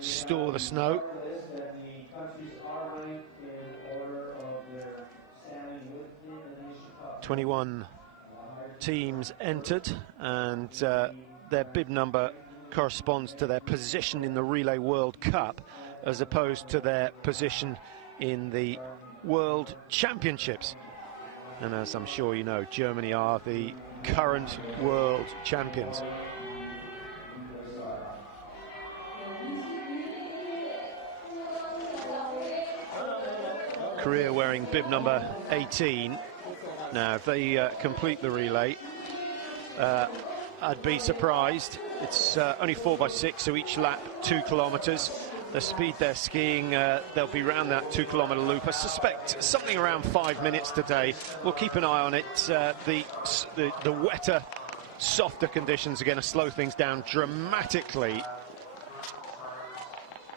store the snow. 21 teams entered, and their bib number corresponds to their position in the Relay World Cup as opposed to their position in the World Championships. And as I'm sure you know, Germany are the current world champions. Korea wearing bib number 18. Now, if they complete the relay, I'd be surprised. It's only 4x6, so each lap 2 kilometers. The speed they're skiing, they'll be around that 2 kilometer loop. I suspect something around 5 minutes today. We'll keep an eye on it. The wetter, softer conditions are going to slow things down dramatically.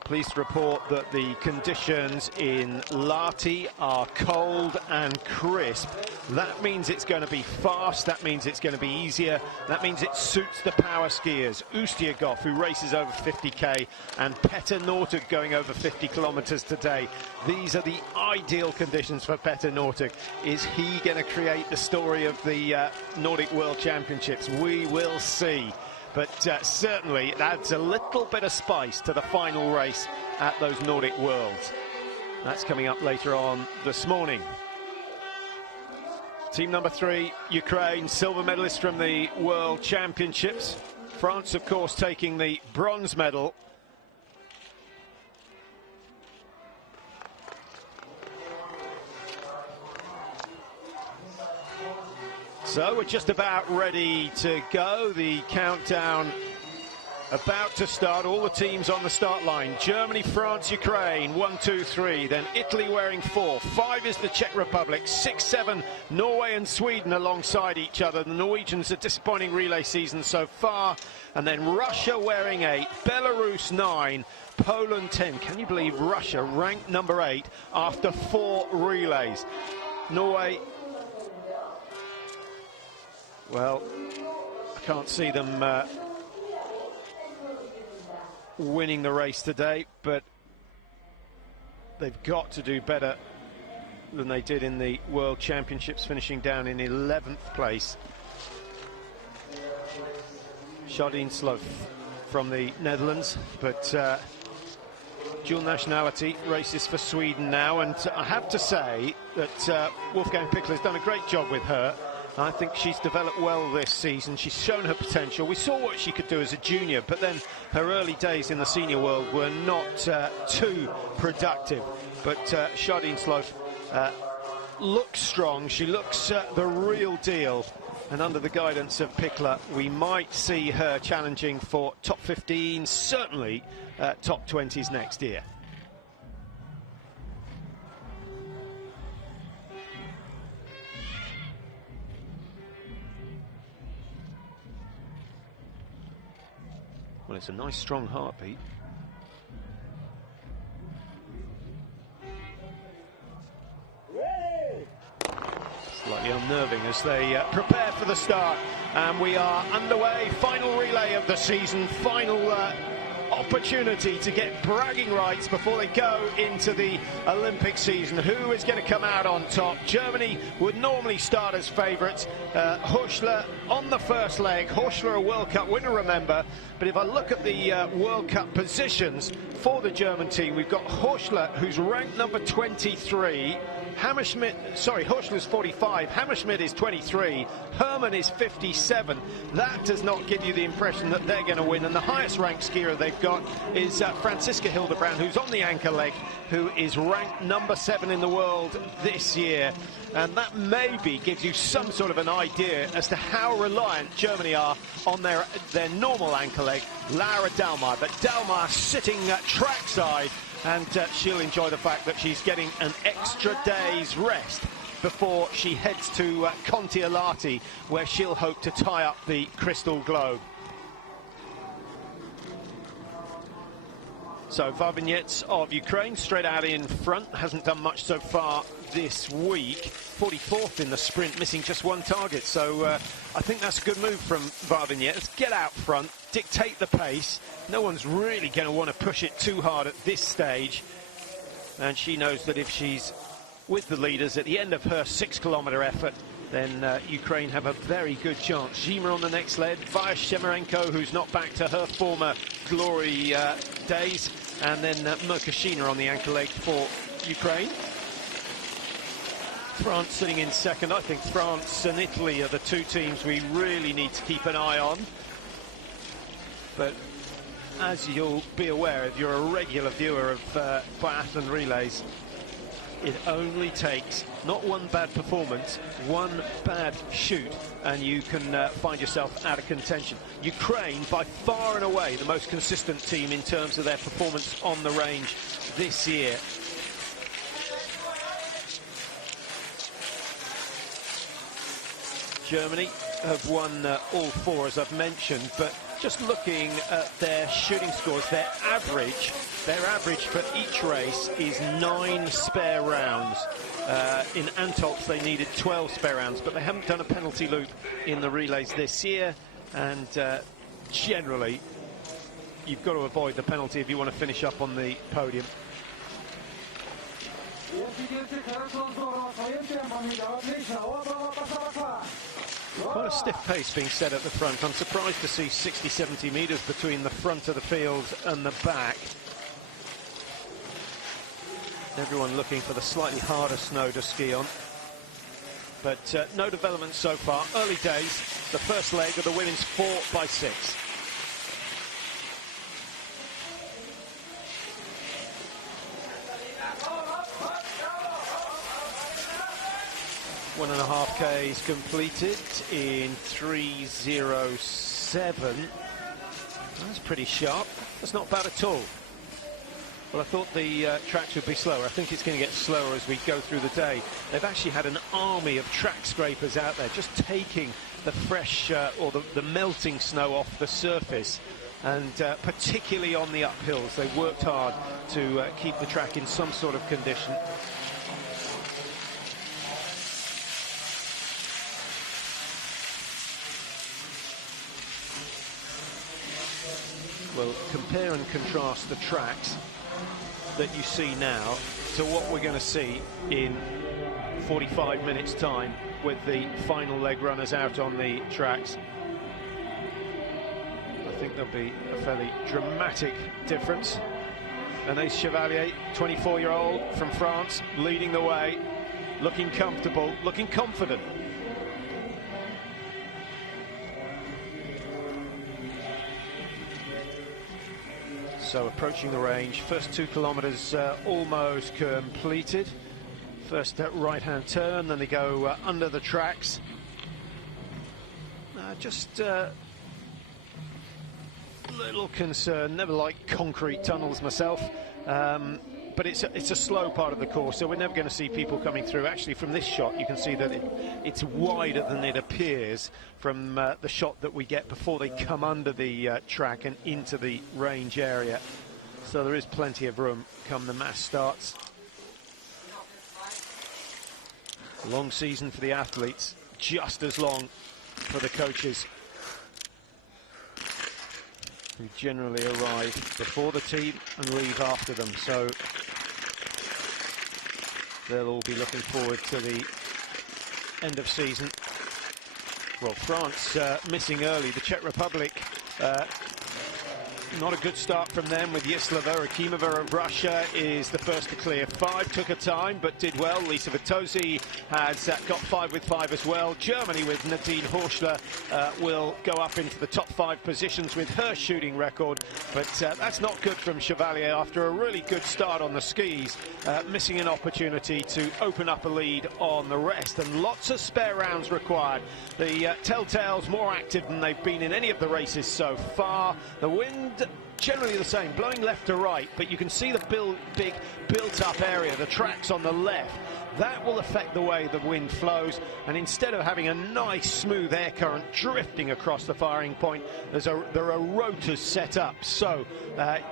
Pleased to report that the conditions in Lahti are cold and crisp. That means it's going to be fast, that means it's going to be easier, that means it suits the power skiers. Ustiagov, who races over 50k, and Petter Northug going over 50 kilometers today. These are the ideal conditions for Petter Northug. Is he going to create the story of the Nordic World Championships? We will see. But certainly it adds a little bit of spice to the final race at those Nordic Worlds. That's coming up later on this morning. Team number 3, Ukraine, silver medalist from the World Championships. France, of course, taking the bronze medal. So we're just about ready to go. The countdown about to start. All the teams on the start line. Germany, France, Ukraine, 1, 2, 3. Then Italy wearing 4. 5 is the Czech Republic. 6, 7, Norway and Sweden alongside each other. The Norwegians, a disappointing relay season so far. And then Russia wearing 8. Belarus 9. Poland 10. Can you believe Russia ranked number 8 after 4 relays? Norway, well, I can't see them winning the race today, but they've got to do better than they did in the World Championships, finishing down in 11th place. Jardine Sloth from the Netherlands, but dual nationality, races for Sweden now, and I have to say that Wolfgang Pichler has done a great job with her. I think she's developed well this season. She's shown her potential. We saw what she could do as a junior, but then her early days in the senior world were not too productive. But Jardine Sloth looks strong. She looks the real deal. And under the guidance of Pichler, we might see her challenging for top 15, certainly top 20s next year. Well, it's a nice strong heartbeat. Slightly unnerving as they prepare for the start. And we are underway. Final relay of the season. Final opportunity to get bragging rights before they go into the Olympic season. Who is going to come out on top? Germany would normally start as favourites. Horschler on the first leg. Horschler, a World Cup winner, remember. But if I look at the World Cup positions for the German team, we've got Horschler, who's ranked number 23. Hammerschmidt, sorry, Horschler's 45, Hammerschmidt is 23, Hermann is 57. That does not give you the impression that they're going to win. And the highest ranked skier they've got is Franziska Hildebrand, who's on the anchor leg, who is ranked number 7 in the world this year. And that maybe gives you some sort of an idea as to how reliant Germany are on their normal anchor leg, Laura Dahlmeier. But Dahlmeier sitting trackside, and she'll enjoy the fact that she's getting an extra day's rest before she heads to Kontiolahti, where she'll hope to tie up the crystal globe. So Vavinyets of Ukraine straight out in front, hasn't done much so far this week. 44th in the sprint, missing just one target. So I think that's a good move from Vavinyets. Get out front, dictate the pace. No one's really going to want to push it too hard at this stage. And she knows that if she's with the leaders at the end of her 6-kilometer effort, then Ukraine have a very good chance. Zima on the next leg, Vaya Shemerenko, who's not back to her former glory days, and then Merkashina on the anchor leg for Ukraine. France sitting in second. I think France and Italy are the two teams we really need to keep an eye on. But as you'll be aware, if you're a regular viewer of biathlon relays, it only takes not one bad performance, one bad shoot, and you can find yourself out of contention. Ukraine, by far and away, the most consistent team in terms of their performance on the range this year. Germany have won all four, as I've mentioned, but just looking at their shooting scores, their average for each race is 9 spare rounds. In Antolz they needed 12 spare rounds, but they haven't done a penalty loop in the relays this year, and generally you've got to avoid the penalty if you want to finish up on the podium. Quite a stiff pace being set at the front. I'm surprised to see 60-70 metres between the front of the field and the back. Everyone looking for the slightly harder snow to ski on. But no development so far. Early days, the first leg of the women's 4x6. One and a half Ks completed in 3:07. That's pretty sharp. That's not bad at all. Well, I thought the tracks would be slower. I think it's going to get slower as we go through the day. They've actually had an army of track scrapers out there, just taking the fresh or the melting snow off the surface. And particularly on the uphills, they've worked hard to keep the track in some sort of condition. Well, compare and contrast the tracks that you see now to what we're going to see in 45 minutes time with the final leg runners out on the tracks. I think there'll be a fairly dramatic difference. Anaïs Chevalier, 24-year-old from France, leading the way, looking comfortable, looking confident. So approaching the range, first 2 kilometers almost completed. First right-hand turn, then they go under the tracks. Just little concern, never liked concrete tunnels myself, but it's a slow part of the course, so we're never going to see people coming through. Actually, from this shot you can see that it's wider than it appears from the shot that we get before they come under the track and into the range area. So there is plenty of room come the mass starts. Long season for the athletes, just as long for the coaches, who generally arrive before the team and leave after them. So they'll all be looking forward to the end of season. Well, France missing early. The Czech Republic, not a good start from them with Yislava. Akimova of Russia is the first to clear 5. Took her time, but did well. Lisa Vitozzi has got 5 with 5 as well. Germany with Nadine Horschler will go up into the top 5 positions with her shooting record. But that's not good from Chevalier after a really good start on the skis. Missing an opportunity to open up a lead on the rest. And lots of spare rounds required. The Telltales more active than they've been in any of the races so far. The wind generally the same, blowing left to right, but you can see the big built-up area, the tracks on the left. That will affect the way the wind flows, and instead of having a nice smooth air current drifting across the firing point, there are rotors set up, so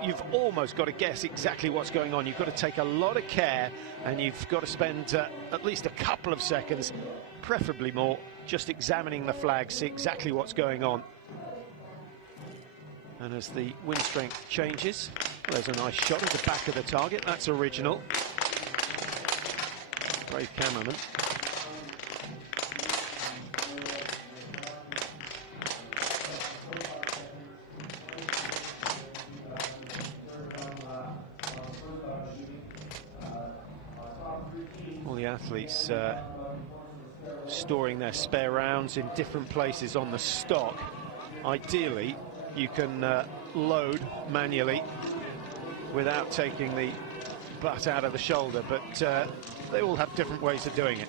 you've almost got to guess exactly what's going on. You've got to take a lot of care, and you've got to spend at least a couple of seconds, preferably more, just examining the flag, see exactly what's going on. And as the wind strength changes, well, there's a nice shot at the back of the target. That's original. Brave cameraman. All the athletes storing their spare rounds in different places on the stock. Ideally, you can load manually without taking the butt out of the shoulder, but they all have different ways of doing it.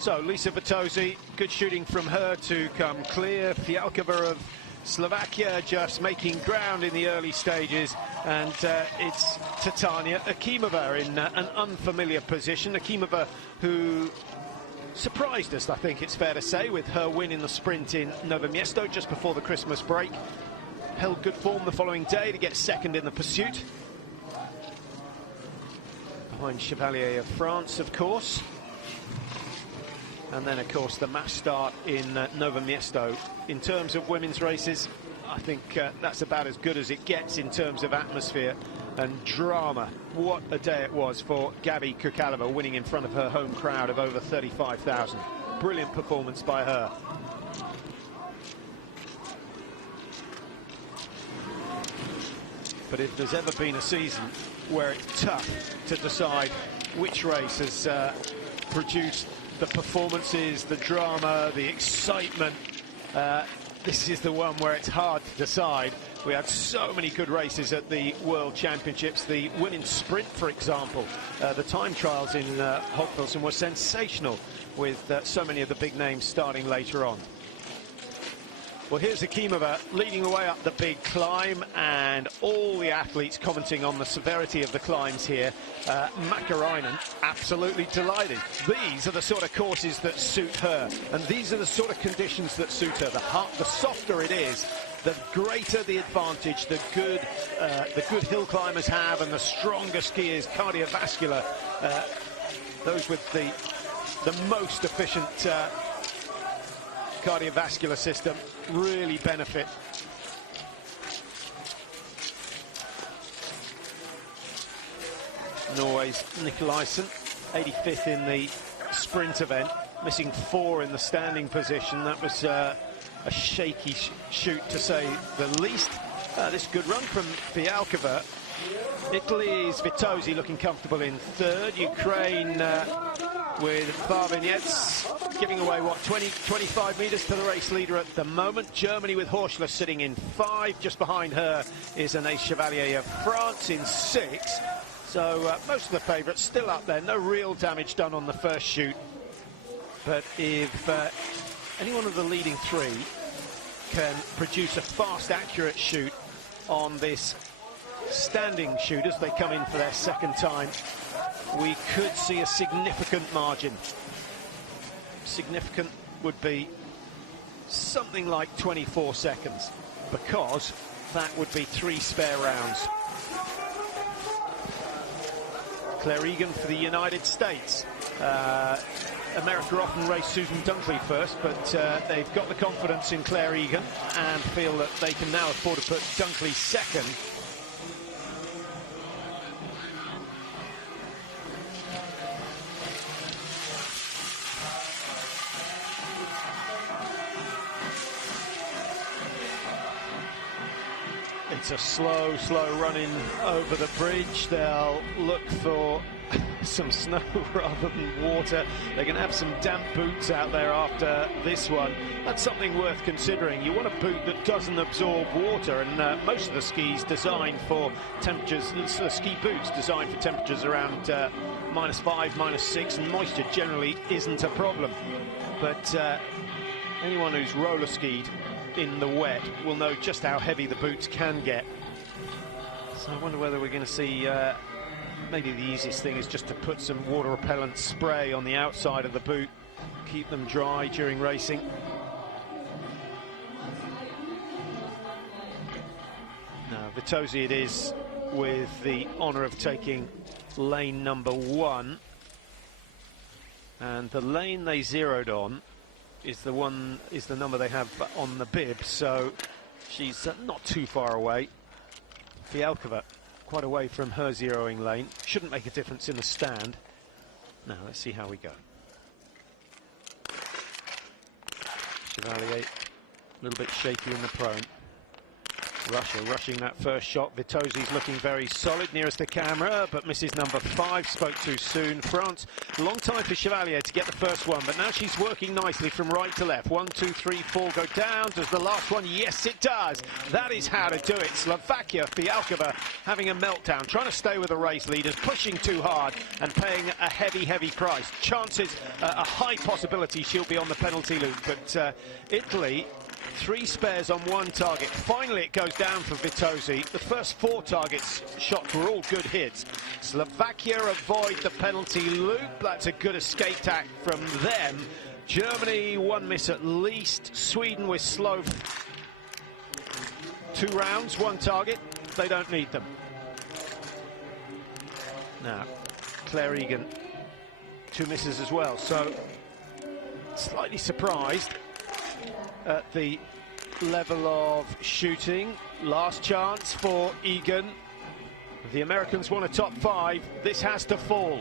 So Lisa Vitozzi, good shooting from her to come clear. Fialkova of Slovakia just making ground in the early stages, and it's Titania Akimova in an unfamiliar position. Akimova, who surprised us, I think it's fair to say, with her win in the sprint in Novo Miesto just before the Christmas break. Held good form the following day to get second in the pursuit. Behind Chevalier of France, of course. And then, of course, the mass start in Novo Miesto. In terms of women's races, I think that's about as good as it gets in terms of atmosphere and drama. What a day it was for Gabi Kukalova, winning in front of her home crowd of over 35,000. Brilliant performance by her. But if there's ever been a season where it's tough to decide which race has produced the performances, the drama, the excitement, this is the one where it's hard to decide. We had so many good races at the World Championships. The women's sprint, for example, the time trials in Hogfelsen were sensational, with so many of the big names starting later on. Well, here's Akimova leading the way up the big climb, and all the athletes commenting on the severity of the climbs here. Mäkäräinen absolutely delighted. These are the sort of courses that suit her, and these are the sort of conditions that suit her. The softer it is, the greater the advantage the good hill climbers have, and the stronger skiers, cardiovascular, those with the most efficient cardiovascular system really benefit. Norway's Nikolaisen, 85th in the sprint event, missing 4 in the standing position. That was a shaky shoot, to say the least. This good run from Fialkova. Italy's Vitozzi looking comfortable in 3rd. Ukraine with Barvinets giving away, what, 25 metres to the race leader at the moment. Germany with Horschler sitting in 5. Just behind her is Anaïs Chevalier of France in 6. So most of the favourites still up there. No real damage done on the first shoot. But if any one of the leading 3 can produce a fast, accurate shoot on this standing shoot as they come in for their second time, we could see a significant margin. Significant would be something like 24 seconds, because that would be 3 spare rounds. Claire Egan for the United States. America often race Susan Dunkley first, but they've got the confidence in Claire Egan and feel that they can now afford to put Dunkley second. It's a slow running over the bridge. They'll look for some snow rather than water. They're going to have some damp boots out there after this one. That's something worth considering. You want a boot that doesn't absorb water, and most of the skis designed for temperatures, ski boots designed for temperatures around -5, -6, and moisture generally isn't a problem. But anyone who's roller skied in the wet will know just how heavy the boots can get. So I wonder whether we're going to see, maybe the easiest thing is just to put some water repellent spray on the outside of the boot, keep them dry during racing. Now, Vitosi it is, with the honour of taking lane number 1. And the lane they zeroed on is the number they have on the bib, so she's not too far away. Fialkova quite away from her zeroing lane. Shouldn't make a difference in the stand. Now let's see how we go. Chevalier a little bit shaky in the prone. Russia rushing that first shot. Vitosi's looking very solid nearest the camera, but misses number 5, spoke too soon. France, long time for Chevalier to get the first one, but now she's working nicely from right to left. 1, 2, 3, 4 go down. Does the last one? Yes, it does. That is how to do it. Slovakia, Fialkova having a meltdown, trying to stay with the race leaders, pushing too hard and paying a heavy, heavy price. Chances, a high possibility she'll be on the penalty loop, but Italy, 3 spares on 1 target. Finally it goes down for Vitosi. The first 4 targets shots were all good hits. Slovakia avoid the penalty loop. That's a good escape tack from them. Germany 1 miss at least. Sweden with slow 2 rounds, 1 target. They don't need them. Now Claire Egan 2 misses as well, so slightly surprised at the level of shooting. Last chance for Egan. If the Americans want a top 5, this has to fall.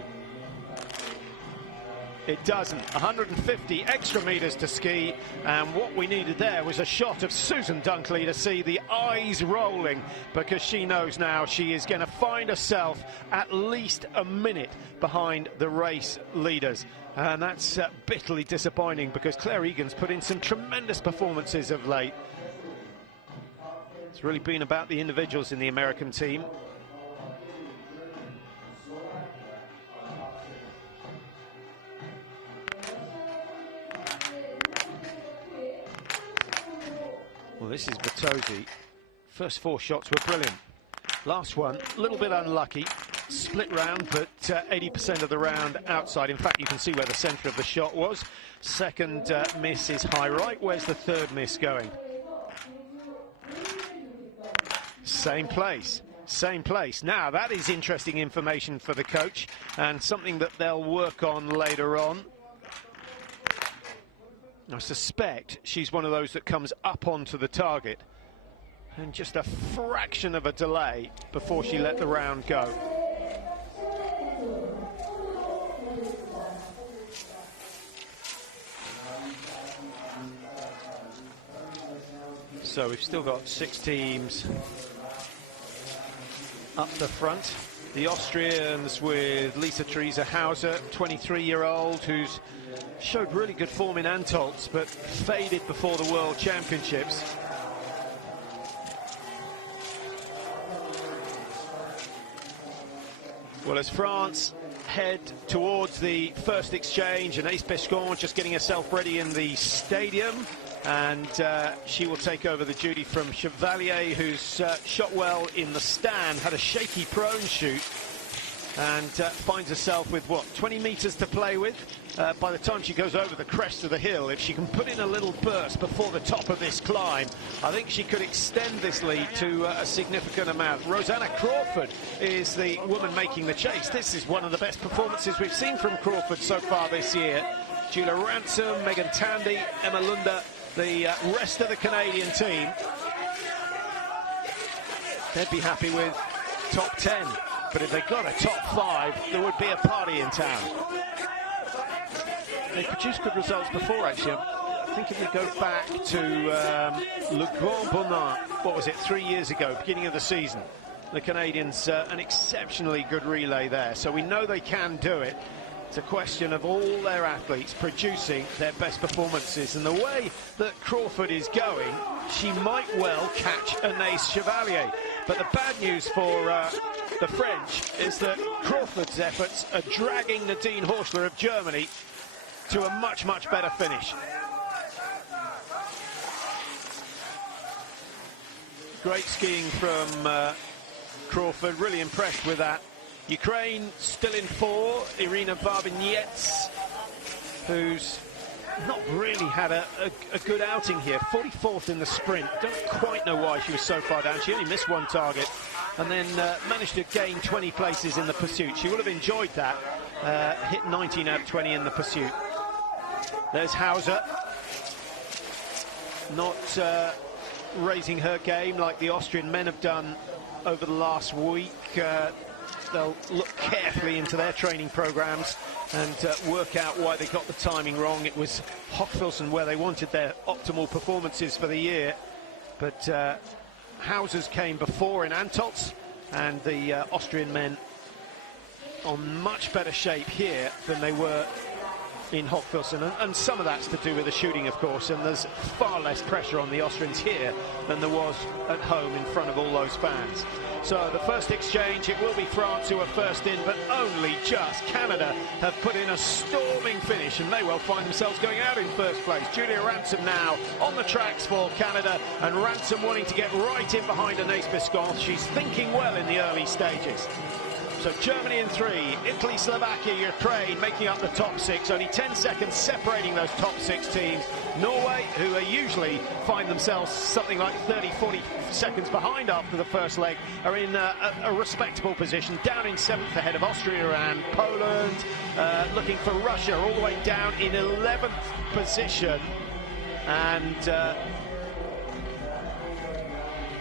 It doesn't. 150 extra meters to ski, and what we needed there was a shot of Susan Dunkley to see the eyes rolling, because she knows now she is going to find herself at least a minute behind the race leaders. And that's bitterly disappointing, because Claire Egan's put in some tremendous performances of late. It's really been about the individuals in the American team. Well, this is Vitosi. First 4 shots were brilliant. Last one, a little bit unlucky. Split round, but 80% of the round outside. In fact, you can see where the centre of the shot was. Second miss is high right. Where's the third miss going? Same place. Same place. Now, that is interesting information for the coach, and something that they'll work on later on. I suspect she's one of those that comes up onto the target, and just a fraction of a delay before she let the round go. So we've still got 6 teams up the front. The Austrians with Lisa Theresa Hauser, 23-year-old, who's showed really good form in Antolz, but faded before the World Championships. Well, as France head towards the first exchange, and Ace Pescon just getting herself ready in the stadium, and she will take over the duty from Chevalier, who's shot well in the stand, had a shaky prone shoot, and finds herself with, what, 20 meters to play with. By the time she goes over the crest of the hill, if she can put in a little burst before the top of this climb, I think she could extend this lead to a significant amount. Rosanna Crawford is the woman making the chase. This is one of the best performances we've seen from Crawford so far this year. Julia Ransom, Megan Tandy, Emma Lunda, the rest of the Canadian team, they'd be happy with top 10. But if they got a top 5, there would be a party in town. They produced good results before, actually. I think if you go back to Le Grand Bonnat, what was it, 3 years ago, beginning of the season, the Canadians, an exceptionally good relay there. So we know they can do it. It's a question of all their athletes producing their best performances. And the way that Crawford is going, she might well catch an Ace Chevalier. But the bad news for the French is that Crawford's efforts are dragging Nadine Horschler of Germany to a much, much better finish. Great skiing from Crawford, really impressed with that. Ukraine still in 4, Irina Barbinets, who's not really had a good outing here. 44th in the sprint. Don't quite know why she was so far down. She only missed one target and then managed to gain 20 places in the pursuit. She would have enjoyed that. Hit 19 out of 20 in the pursuit. There's Hauser. Not raising her game like the Austrian men have done over the last week. They'll look carefully into their training programs and work out why they got the timing wrong. It was Hochfilzen where they wanted their optimal performances for the year, but Hauser's came before in Antolz, and the Austrian men on much better shape here than they were in Hochfilzen, and some of that's to do with the shooting, of course, and there's far less pressure on the Austrians here than there was at home in front of all those fans. So the first exchange, it will be France who are first in, but only just. Canada have put in a storming finish and may well find themselves going out in first place. Julia Ransom now on the tracks for Canada, and Ransom wanting to get right in behind Anaïs Biscon. She's thinking well in the early stages. So Germany in 3, Italy, Slovakia, Ukraine making up the top 6. Only 10 seconds separating those top 6 teams. Norway, who are usually find themselves something like 30, 40 seconds behind after the first leg, are in a respectable position, down in 7th ahead of Austria and Poland. Looking for Russia all the way down in 11th position. And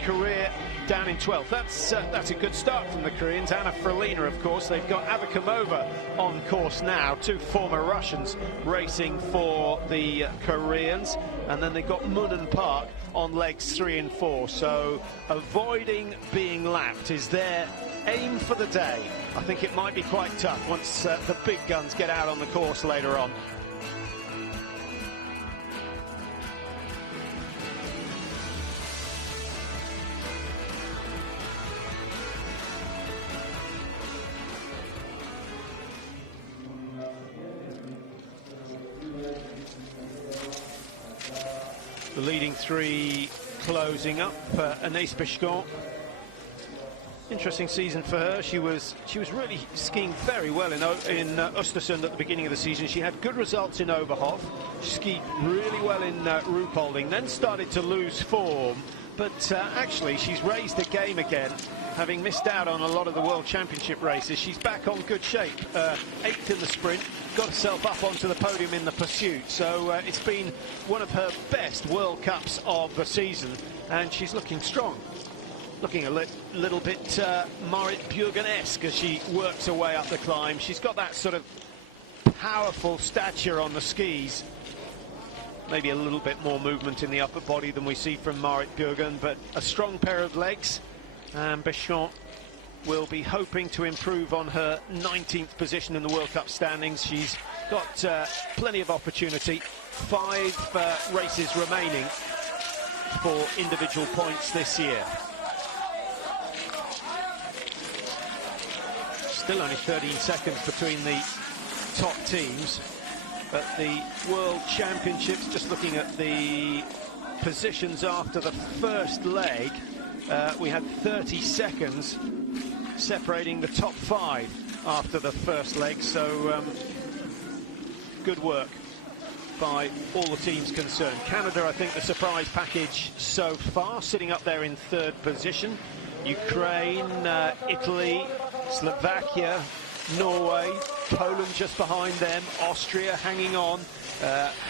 Korea down in 12th. That's a good start from the Koreans. Anna Frelina, of course. They've got Avakamova on course now. 2 former Russians racing for the Koreans. And then they've got Mun and Park on legs 3 and 4. So avoiding being lapped is their aim for the day. I think it might be quite tough once the big guns get out on the course later on. The leading 3 closing up. Anaïs Biscon. Interesting season for her. She was really skiing very well in Östersund at the beginning of the season. She had good results in Oberhof. She skied really well in Ruhpolding, then started to lose form. But actually, she's raised the game again, having missed out on a lot of the World Championship races. She's back on good shape. 8th in the sprint, got herself up onto the podium in the pursuit. So it's been one of her best World Cups of the season, and she's looking strong. Looking a little bit Marit Bjørgen-esque as she works her way up the climb. She's got that sort of powerful stature on the skis. Maybe a little bit more movement in the upper body than we see from Marit Bjørgen, but a strong pair of legs. And Biscon will be hoping to improve on her 19th position in the World Cup standings. She's got plenty of opportunity. 5 races remaining for individual points this year. Still only 13 seconds between the top teams. But the World Championships, just looking at the positions after the first leg, we had 30 seconds separating the top 5 after the first leg. So good work by all the teams concerned. Canada, I think, the surprise package so far, sitting up there in 3rd position. Ukraine, Italy, Slovakia, Norway, Poland just behind them, Austria hanging on.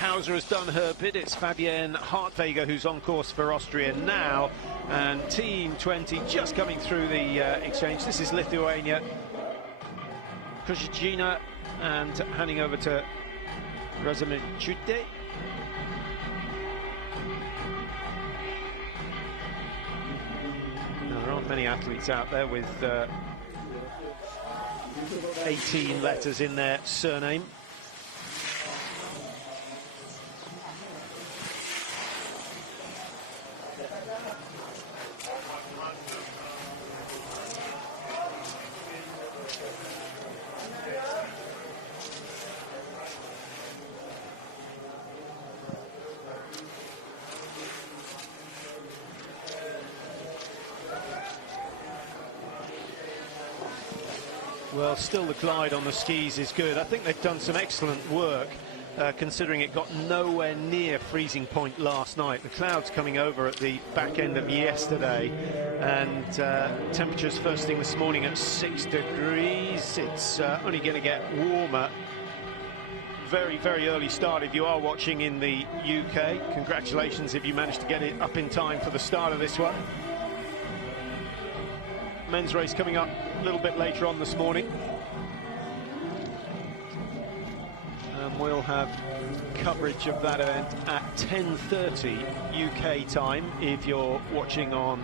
Hauser has done her bit. It's Fabienne Hartwege who's on course for Austria now, and Team 20 just coming through the exchange. This is Lithuania. Kuzhina, and handing over to Razumachute. Now, there aren't many athletes out there with 18 letters in their surname. Well, still the glide on the skis is good. I think they've done some excellent work, considering it got nowhere near freezing point last night. The clouds coming over at the back end of yesterday, and temperatures first thing this morning at 6 degrees. It's only going to get warmer. Very, very early start if you are watching in the UK. Congratulations if you managed to get it up in time for the start of this one. Men's race coming up a little bit later on this morning. And we'll have coverage of that event at 10:30 UK time if you're watching on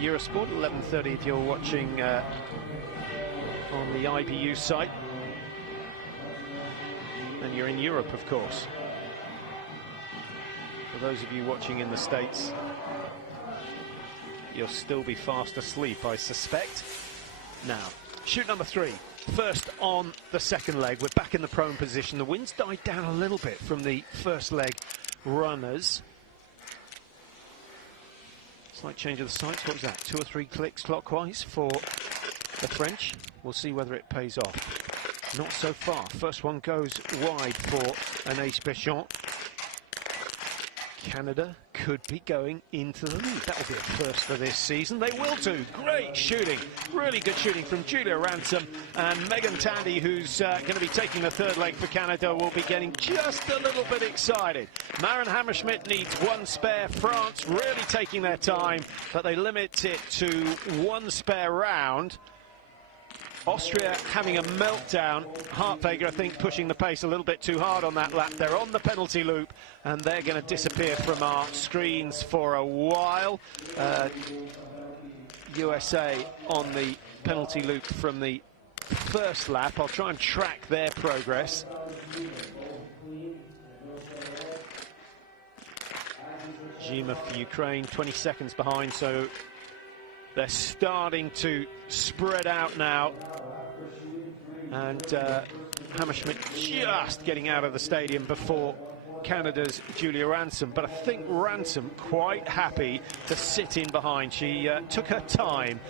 Eurosport, 11:30 if you're watching on the IBU site. And you're in Europe, of course. For those of you watching in the States, you'll still be fast asleep, I suspect. Now, shoot number 3. First on the second leg. We're back in the prone position. The wind's died down a little bit from the first leg runners. Slight change of the sights. What was that? 2 or 3 clicks clockwise for the French. We'll see whether it pays off. Not so far. First one goes wide for Anaïs Béchant. Canada could be going into the lead. That will be a first for this season. They will do. Great shooting. Really good shooting from Julia Ransom. And Megan Tandy, who's going to be taking the third leg for Canada, will be getting just a little bit excited. Maren Hammerschmidt needs 1 spare. France really taking their time, but they limit it to 1 spare round. Austria having a meltdown. Hartwegger, I think, pushing the pace a little bit too hard on that lap. They're on the penalty loop, and they're going to disappear from our screens for a while. USA on the penalty loop from the first lap. I'll try and track their progress. Zhima for Ukraine, 20 seconds behind, so they're starting to spread out now. And Hammerschmidt just getting out of the stadium before Canada's Julia Ransom. But I think Ransom quite happy to sit in behind. She took her time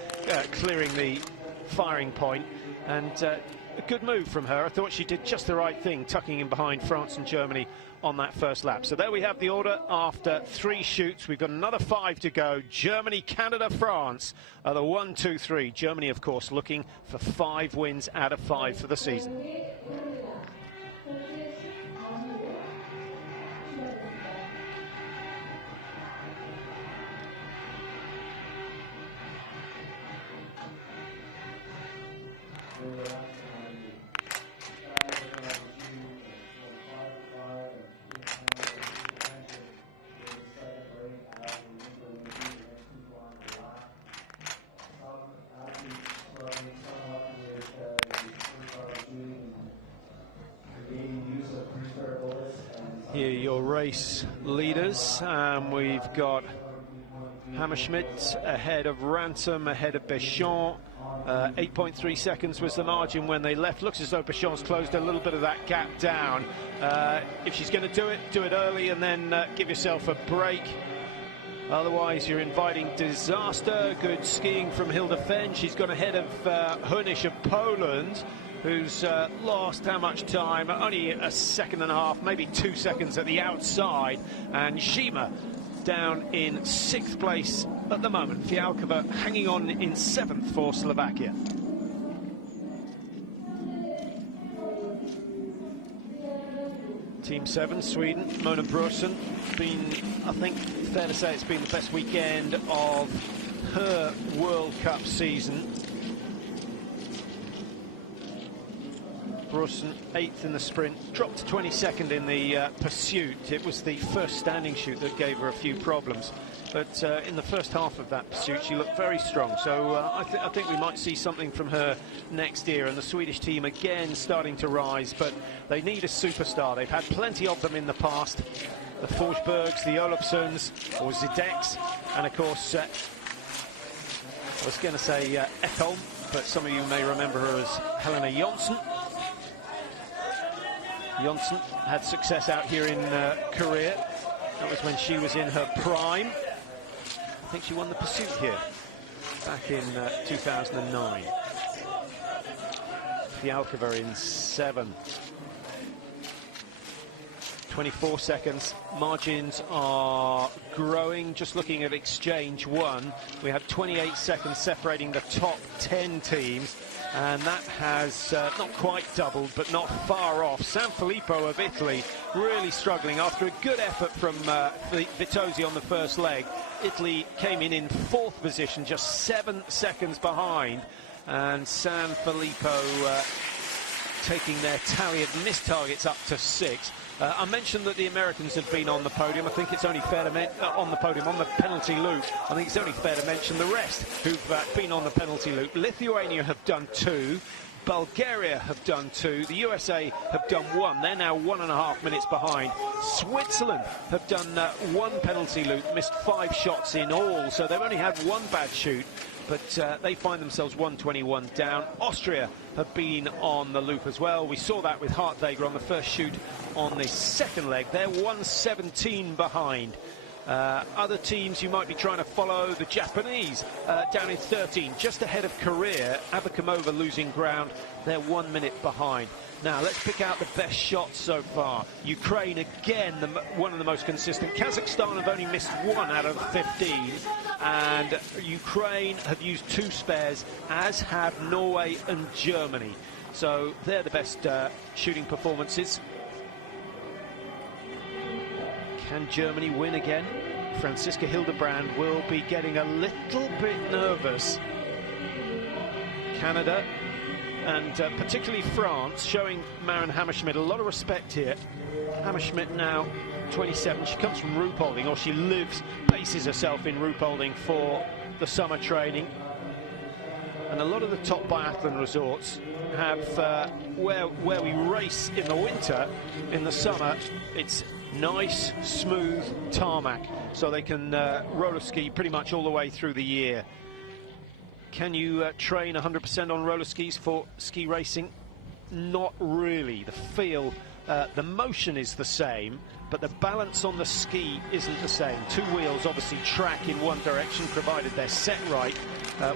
clearing the firing point, and a good move from her. I thought she did just the right thing, tucking in behind France and Germany on that first lap. So there we have the order after 3 shoots. We've got another 5 to go. Germany, Canada, France are the 1, 2, 3. Germany, of course, looking for 5 wins out of 5 for the season. Here are your race leaders. We've got Hammerschmidt ahead of Ransom, ahead of Béchant. 8.3 seconds was the margin when they left. Looks as though Béchant's closed a little bit of that gap down. If she's going to do it early and then give yourself a break. Otherwise, you're inviting disaster. Good skiing from Hilde Fenn. She's gone ahead of Hönisch of Poland, who's lost how much time? Only a second and a half, maybe 2 seconds at the outside. And Zhima down in 6th place at the moment. Fialkova hanging on in 7th for Slovakia. Team 7, Sweden, Mona Brorsson. Been, I think, fair to say it's been the best weekend of her World Cup season. Brorsson 8th in the sprint, dropped to 22nd in the pursuit. It was the first standing shoot that gave her a few problems, but in the first half of that pursuit she looked very strong. So I think we might see something from her next year. And the Swedish team again starting to rise, but they need a superstar. They've had plenty of them in the past, the Forsbergs, the Olofssons, or Zideks, and of course I was going to say Ekholm, but some of you may remember her as Helena Jonsson. Jonsson had success out here in Korea. That was when she was in her prime. I think she won the pursuit here back in 2009. Fialkova in 7. 24 seconds. Margins are growing. Just looking at exchange 1, we had 28 seconds separating the top 10 teams, and that has not quite doubled, but not far off. Sanfilippo of Italy really struggling after a good effort from Vitozzi on the first leg. Italy came in 4th position, just 7 seconds behind, and Sanfilippo taking their tally of missed targets up to 6. I mentioned that the Americans have been on the podium. I think it's only fair to on the podium, on the penalty loop. I think it's only fair to mention the rest who've been on the penalty loop. Lithuania have done 2. Bulgaria have done 2. The USA have done 1. They're now 1.5 minutes behind. Switzerland have done 1 penalty loop, missed 5 shots in all, so they've only had 1 bad shoot, but they find themselves 121 down. Austria have been on the loop as well. We saw that with Hartwegger on the first shoot on the second leg. They're 117 behind. Other teams you might be trying to follow, the Japanese down in 13, just ahead of Korea. Abakumova losing ground. They're 1 minute behind. Now let's pick out the best shots so far. Ukraine again, one of the most consistent. Kazakhstan have only missed 1 out of 15, and Ukraine have used 2 spares, as have Norway and Germany. So they're the best shooting performances. Can Germany win again? Franziska Hildebrand will be getting a little bit nervous. Canada and particularly France showing Maren Hammerschmidt a lot of respect here. Hammerschmidt now 27. She comes from Ruhpolding, or she bases herself in Ruhpolding for the summer training. And a lot of the top biathlon resorts have where we race in the winter. In the summer, it's nice, smooth tarmac, so they can roller ski pretty much all the way through the year. Can you train 100% on roller skis for ski racing? Not really. The feel, the motion is the same, but the balance on the ski isn't the same. 2 wheels obviously track in one direction, provided they're set right.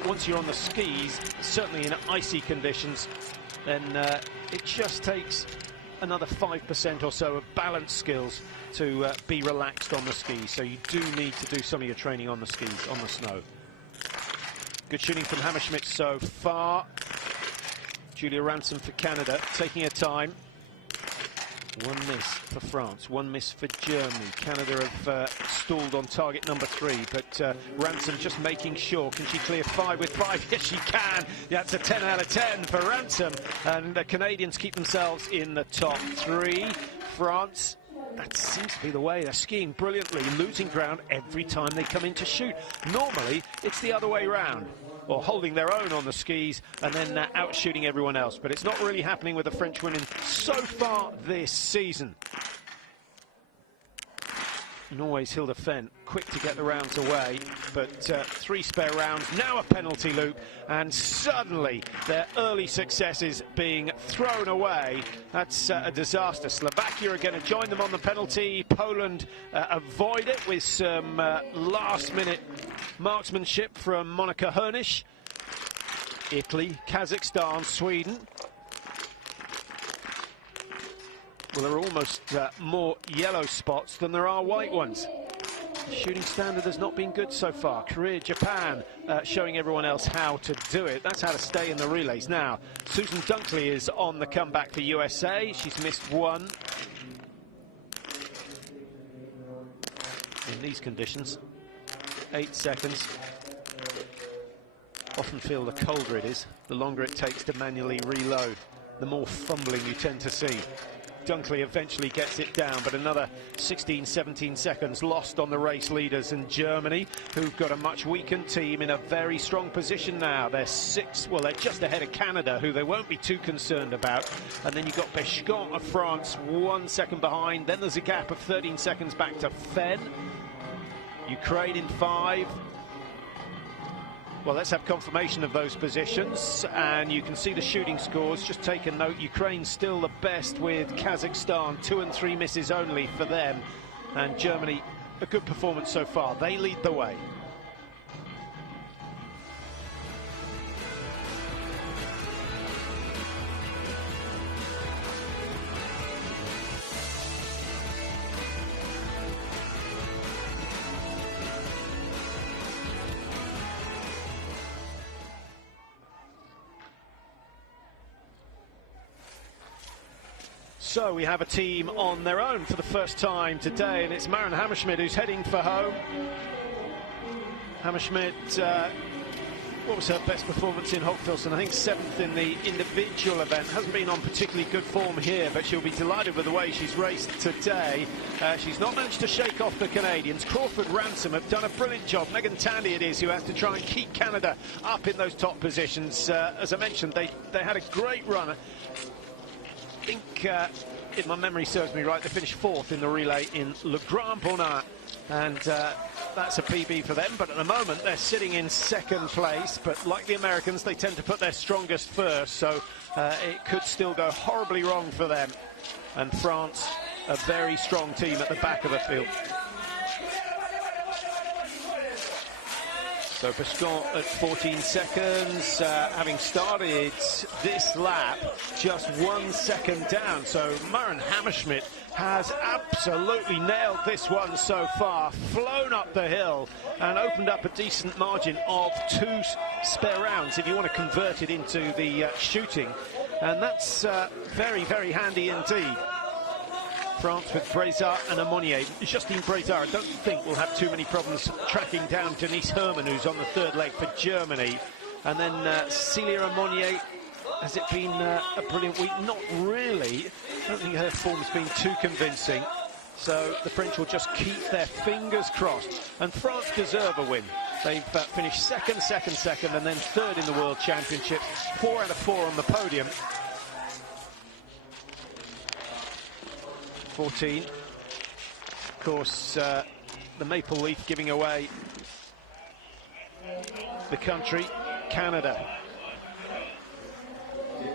Once you're on the skis, certainly in icy conditions, then it just takes another 5% or so of balance skills to be relaxed on the skis. So you do need to do some of your training on the skis, on the snow. Good shooting from Hammerschmidt so far. Julia Ransom for Canada, taking her time. 1 miss for France, 1 miss for Germany. Canada have stalled on target number 3, but Ransom just making sure. Can she clear 5 with 5? Yes, she can. That's a 10 out of 10 for Ransom. And the Canadians keep themselves in the top 3. France, that seems to be the way. They're skiing brilliantly, losing ground every time they come in to shoot. Normally, it's the other way round, or holding their own on the skis and then out shooting everyone else. But it's not really happening with the French women so far this season. Norway's Hilda Fenn, quick to get the rounds away, but 3 spare rounds, now a penalty loop, and suddenly their early success is being thrown away. That's a disaster. Slovakia are going to join them on the penalty. Poland avoid it with some last-minute marksmanship from Monika Hernisch. Italy, Kazakhstan, Sweden. Well, there are almost more yellow spots than there are white ones. The shooting standard has not been good so far. Korea, Japan showing everyone else how to do it. That's how to stay in the relays. Now, Susan Dunkley is on the comeback for USA. She's missed 1. In these conditions, 8 seconds. Often feel the colder it is, the longer it takes to manually reload, the more fumbling you tend to see. Dunkley eventually gets it down, but another 16, 17 seconds lost on the race leaders in Germany, who've got a much weakened team in a very strong position now. They're 6, well, they're just ahead of Canada, who they won't be too concerned about. And then you've got Bescon of France, 1 second behind. Then there's a gap of 13 seconds back to Fenn. Ukraine in 5. Well, let's have confirmation of those positions, and you can see the shooting scores. Just take a note, Ukraine's still the best with Kazakhstan, 2 and 3 misses only for them, and Germany, a good performance so far. They lead the way. So we have a team on their own for the first time today, and it's Maren Hammerschmidt who's heading for home. Hammerschmidt, what was her best performance in Hogfilson? I think 7th in the individual event. Hasn't been on particularly good form here, but she'll be delighted with the way she's raced today. She's not managed to shake off the Canadians. Crawford, Ransom have done a brilliant job. Megan Tandy it is who has to try and keep Canada up in those top positions. As I mentioned, they had a great run. I think, if my memory serves me right, they finished 4th in the relay in Le Grand Bonnat, and that's a PB for them. But at the moment they're sitting in 2nd place, but like the Americans, they tend to put their strongest first, so it could still go horribly wrong for them. And France, a very strong team at the back of the field. So Pescon at 14 seconds, having started this lap just 1 second down. So Maren Hammerschmidt has absolutely nailed this one so far, flown up the hill and opened up a decent margin of 2 spare rounds if you want to convert it into the shooting. And that's very, very handy indeed. France with Brezard and Amonier. Justine Brezard, I don't think will have too many problems tracking down Denise Herrmann, who's on the 3rd leg for Germany. And then Celia Amonier, has it been a brilliant week? Not really. I don't think her form's been too convincing. So the French will just keep their fingers crossed. And France deserve a win. They've finished second, and then 3rd in the World Championships. 4 out of 4 on the podium. 14. Of course, the Maple Leaf giving away the country, Canada.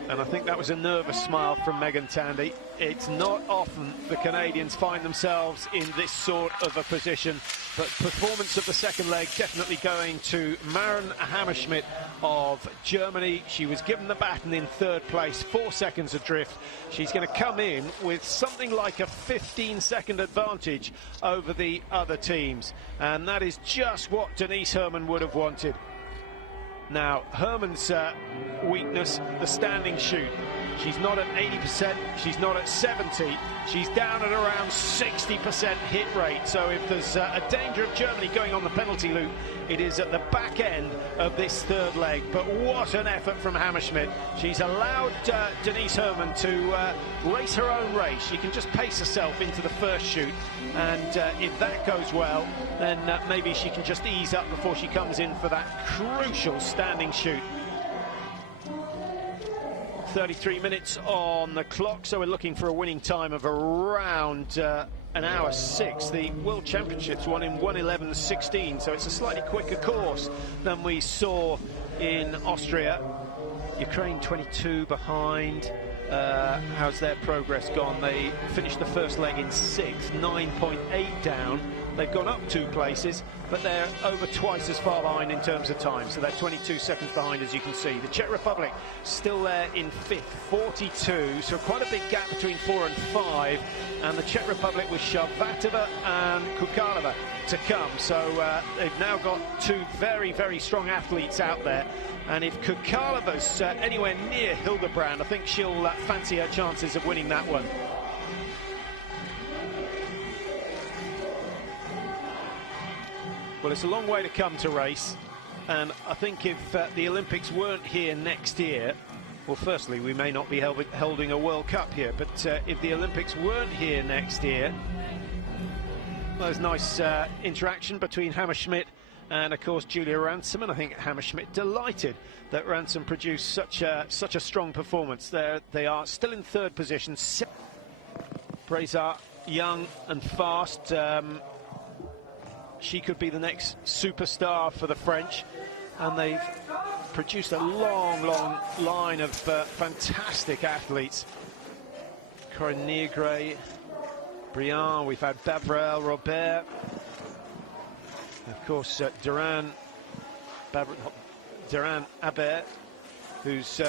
And I think that was a nervous smile from Megan Tandy. It's not often the Canadians find themselves in this sort of a position, but performance of the 2nd leg definitely going to Maren Hammerschmidt of Germany. She was given the baton in 3rd place, 4 seconds adrift. She's going to come in with something like a 15-second advantage over the other teams, and that is just what Denise Herrmann would have wanted. Now, Herrmann's weakness, the standing shoot. She's not at 80%, she's not at 70, she's down at around 60% hit rate. So if there's a danger of Germany going on the penalty loop, it is at the back end of this 3rd leg. But what an effort from Hammerschmidt. She's allowed Denise Herrmann to race her own race. She can just pace herself into the 1st shoot, and if that goes well, then maybe she can just ease up before she comes in for that crucial standing shoot. 33 minutes on the clock, so we're looking for a winning time of around an hour 6. The World Championships won in 1:11.16, so it's a slightly quicker course than we saw in Austria. Ukraine 22 behind. How's their progress gone? They finished the 1st leg in 6th, 9.8 down. They've gone up 2 places, but they're over twice as far behind in terms of time, so they're 22 seconds behind, as you can see. The Czech Republic still there in 5th, 42, so quite a big gap between 4 and 5, and the Czech Republic with Sharvatova and Kukalova to come. So they've now got 2 very, very strong athletes out there, and if Kukalova's anywhere near Hildebrand, I think she'll fancy her chances of winning that one. Well, it's a long way to come to race, and I think if the Olympics weren't here next year, well, firstly, we may not be holding a World Cup here, but if the Olympics weren't here next year, well, there's nice interaction between Hammerschmidt and, of course, Julia Ransom, and I think Hammerschmidt delighted that Ransom produced such a strong performance. They are still in 3rd position. Brezard, young and fast. She could be the next superstar for the French, and they've produced a long line of fantastic athletes. Corinne Negre, Briand, we've had Bavrel, Robert, of course Durand Abert, who's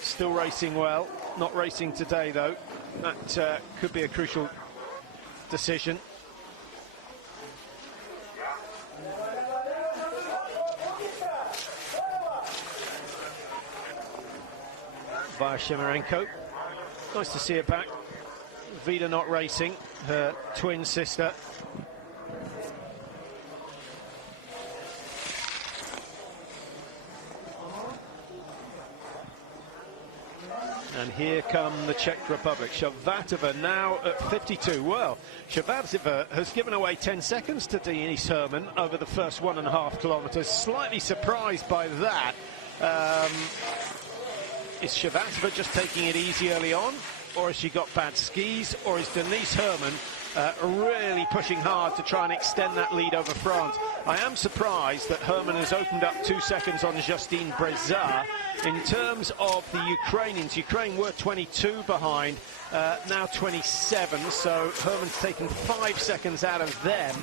still racing well, not racing today though. That could be a crucial decision. Via Shemarenko. Nice to see her back. Vida not racing, her twin sister. And here come the Czech Republic. Shavatová now at 52. Well, Shavatová has given away 10 seconds to Denise Herrmann over the first 1.5 kilometers. Slightly surprised by that. Is Shavatová just taking it easy early on? Or has she got bad skis? Or is Denise Herrmann really pushing hard to try and extend that lead over France? I am surprised that Herrmann has opened up 2 seconds on Justine Brezard. In terms of the Ukrainians, Ukraine were 22 behind, now 27, so Herrmann's taken 5 seconds out of them.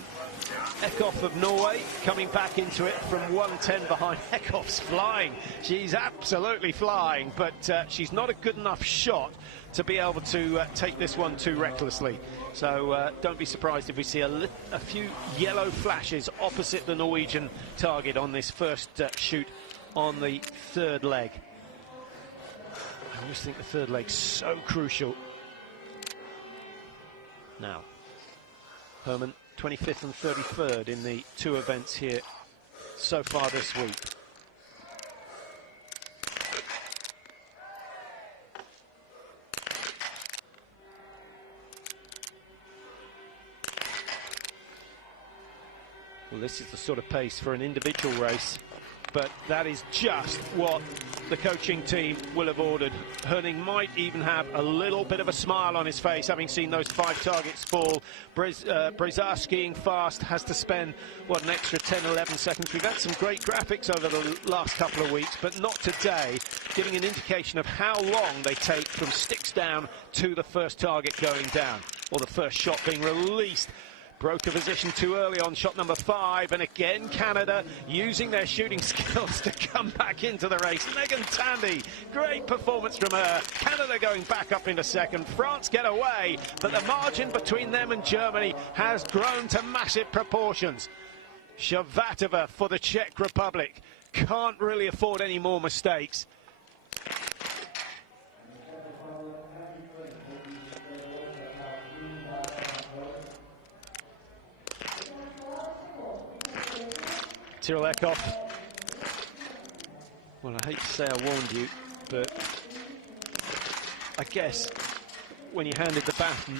Eckhoff of Norway coming back into it from 1:10 behind. Eckhoff's flying. She's absolutely flying, but she's not a good enough shot to be able to take this one too recklessly. So don't be surprised if we see a few yellow flashes opposite the Norwegian target on this first shoot on the third leg. I just think the third leg's so crucial. Now, Herrmann 25th and 33rd in the 2 events here so far this week. Well, this is the sort of pace for an individual race, but that is just what the coaching team will have ordered. Herning might even have a little bit of a smile on his face, having seen those 5 targets fall. Brezard skiing fast, has to spend, what, an extra 10, 11 seconds. We've had some great graphics over the last couple of weeks, but not today, giving an indication of how long they take from sticks down to the first target going down, or the first shot being released. Broke a position too early on shot number 5, and again Canada using their shooting skills to come back into the race. Megan Tandy, great performance from her. Canada going back up into second. France get away, but the margin between them and Germany has grown to massive proportions. Shavatová for the Czech Republic can't really afford any more mistakes. Cyril Eckhoff. Well, I hate to say I warned you, but I guess when you're handed the baton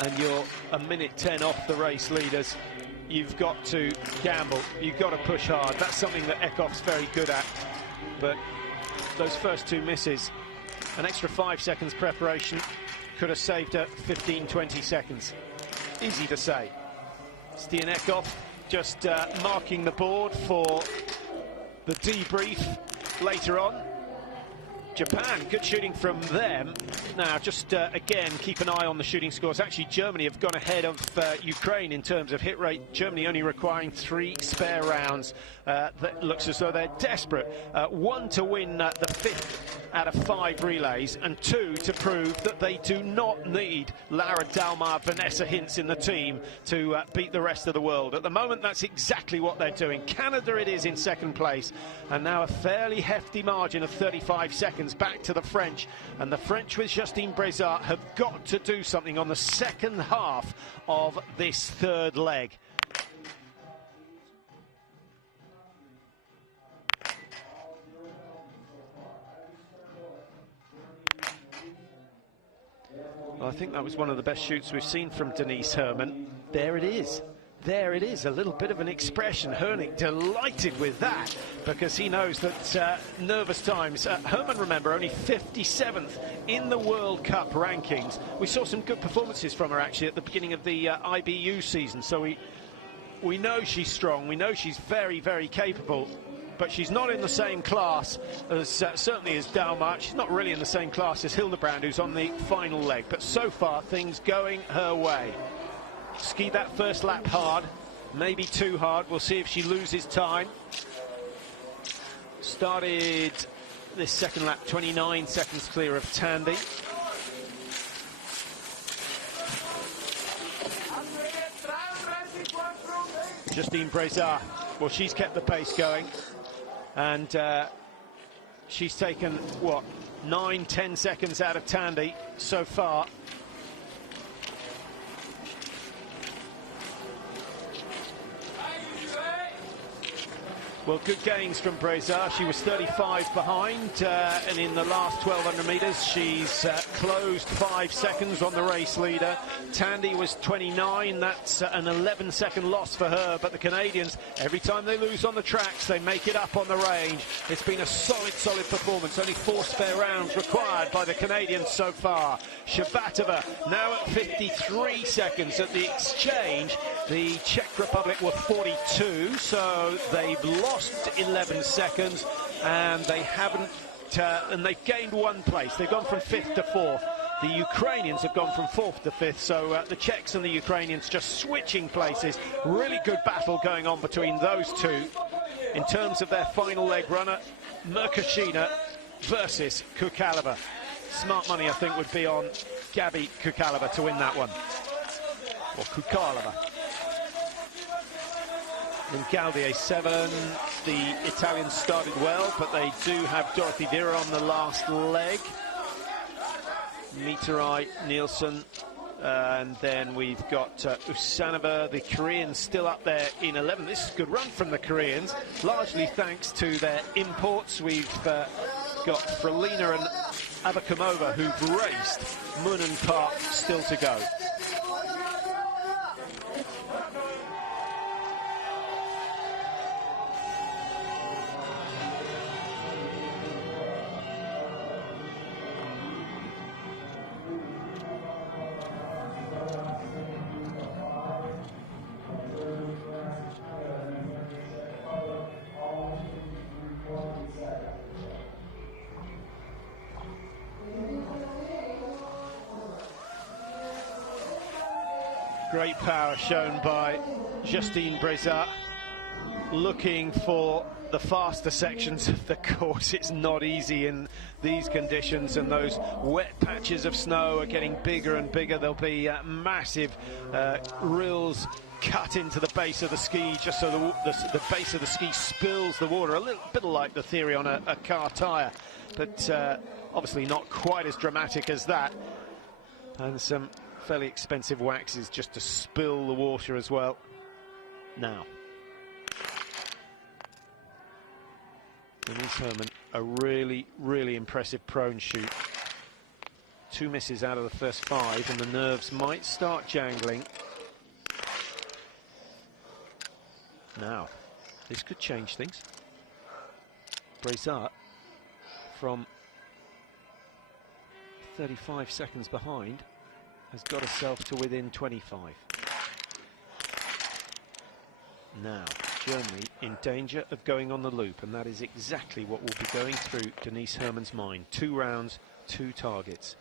and you're a minute 10 off the race leaders, you've got to gamble, you've got to push hard. That's something that Eckhoff's very good at, but those first 2 misses, an extra 5 seconds preparation could have saved her 15, 20 seconds. Easy to say. Stian Eckhoff just marking the board for the debrief later on. Japan, good shooting from them. Now, just again, keep an eye on the shooting scores. Actually, Germany have gone ahead of Ukraine in terms of hit rate. Germany only requiring 3 spare rounds. That looks as though they're desperate. 1 to win the 5th out of 5 relays, and 2 to prove that they do not need Lara Dalmar, Vanessa Hintz in the team to beat the rest of the world. At the moment, that's exactly what they're doing. Canada it is in second place, and now a fairly hefty margin of 35 seconds back to the French. And the French with Justine Brezard have got to do something on the second half of this third leg. Well, I think that was one of the best shoots we've seen from Denise Herrmann. There it is. There it is, a little bit of an expression. Herning delighted with that, because he knows that nervous times. Herrmann, remember, only 57th in the World Cup rankings. We saw some good performances from her, actually, at the beginning of the IBU season. So we know she's strong. We know she's very, very capable. But she's not in the same class as, certainly as Dalmar. She's not really in the same class as Hildebrand, who's on the final leg. But so far, things going her way. Skied that first lap hard, maybe too hard. We'll see if she loses time. Started this second lap 29 seconds clear of Tandy. Justine Brezard, well, she's kept the pace going, and she's taken, what, 9-10 seconds out of Tandy so far. Well, good gains from Breza. She was 35 behind, and in the last 1,200 metres, she's closed 5 seconds on the race leader. Tandy was 29. That's an 11-second loss for her. But the Canadians, every time they lose on the tracks, they make it up on the range. It's been a solid performance. Only 4 spare rounds required by the Canadians so far. Shabatova now at 53 seconds at the exchange. The Czech Republic were 42, so they've lost 11 seconds, and they haven't, and they've gained 1 place. They've gone from 5th to 4th. The Ukrainians have gone from 4th to 5th, so the Czechs and the Ukrainians just switching places. Really good battle going on between those two. In terms of their final leg runner, Merkashina versus Kukalova. Smart money, I think, would be on Gabi Kukalova to win that one. Or Kukalova. In Galdier 7, the Italians started well, but they do have Dorothy Vera on the last leg. Mitarai, Nielsen, and then we've got Usanova, the Koreans, still up there in 11. This is a good run from the Koreans, largely thanks to their imports. We've got Frelina and Abakumova, who've raced. Moonen Park still to go. Great power shown by Justine Breza, looking for the faster sections of the course. It's not easy in these conditions, and those wet patches of snow are getting bigger and bigger. There'll be massive rills cut into the base of the ski, just so the base of the ski spills the water, a little bit like the theory on a car tyre, but obviously not quite as dramatic as that. And some fairly expensive waxes just to spill the water as well. Now, Denise Herman, a really impressive prone shoot. 2 misses out of the first 5, and the nerves might start jangling. Now, this could change things. Breza, from 35 seconds behind, has got herself to within 25. Now, Germany in danger of going on the loop, and that is exactly what will be going through Denise Herman's mind. 2 rounds, 2 targets.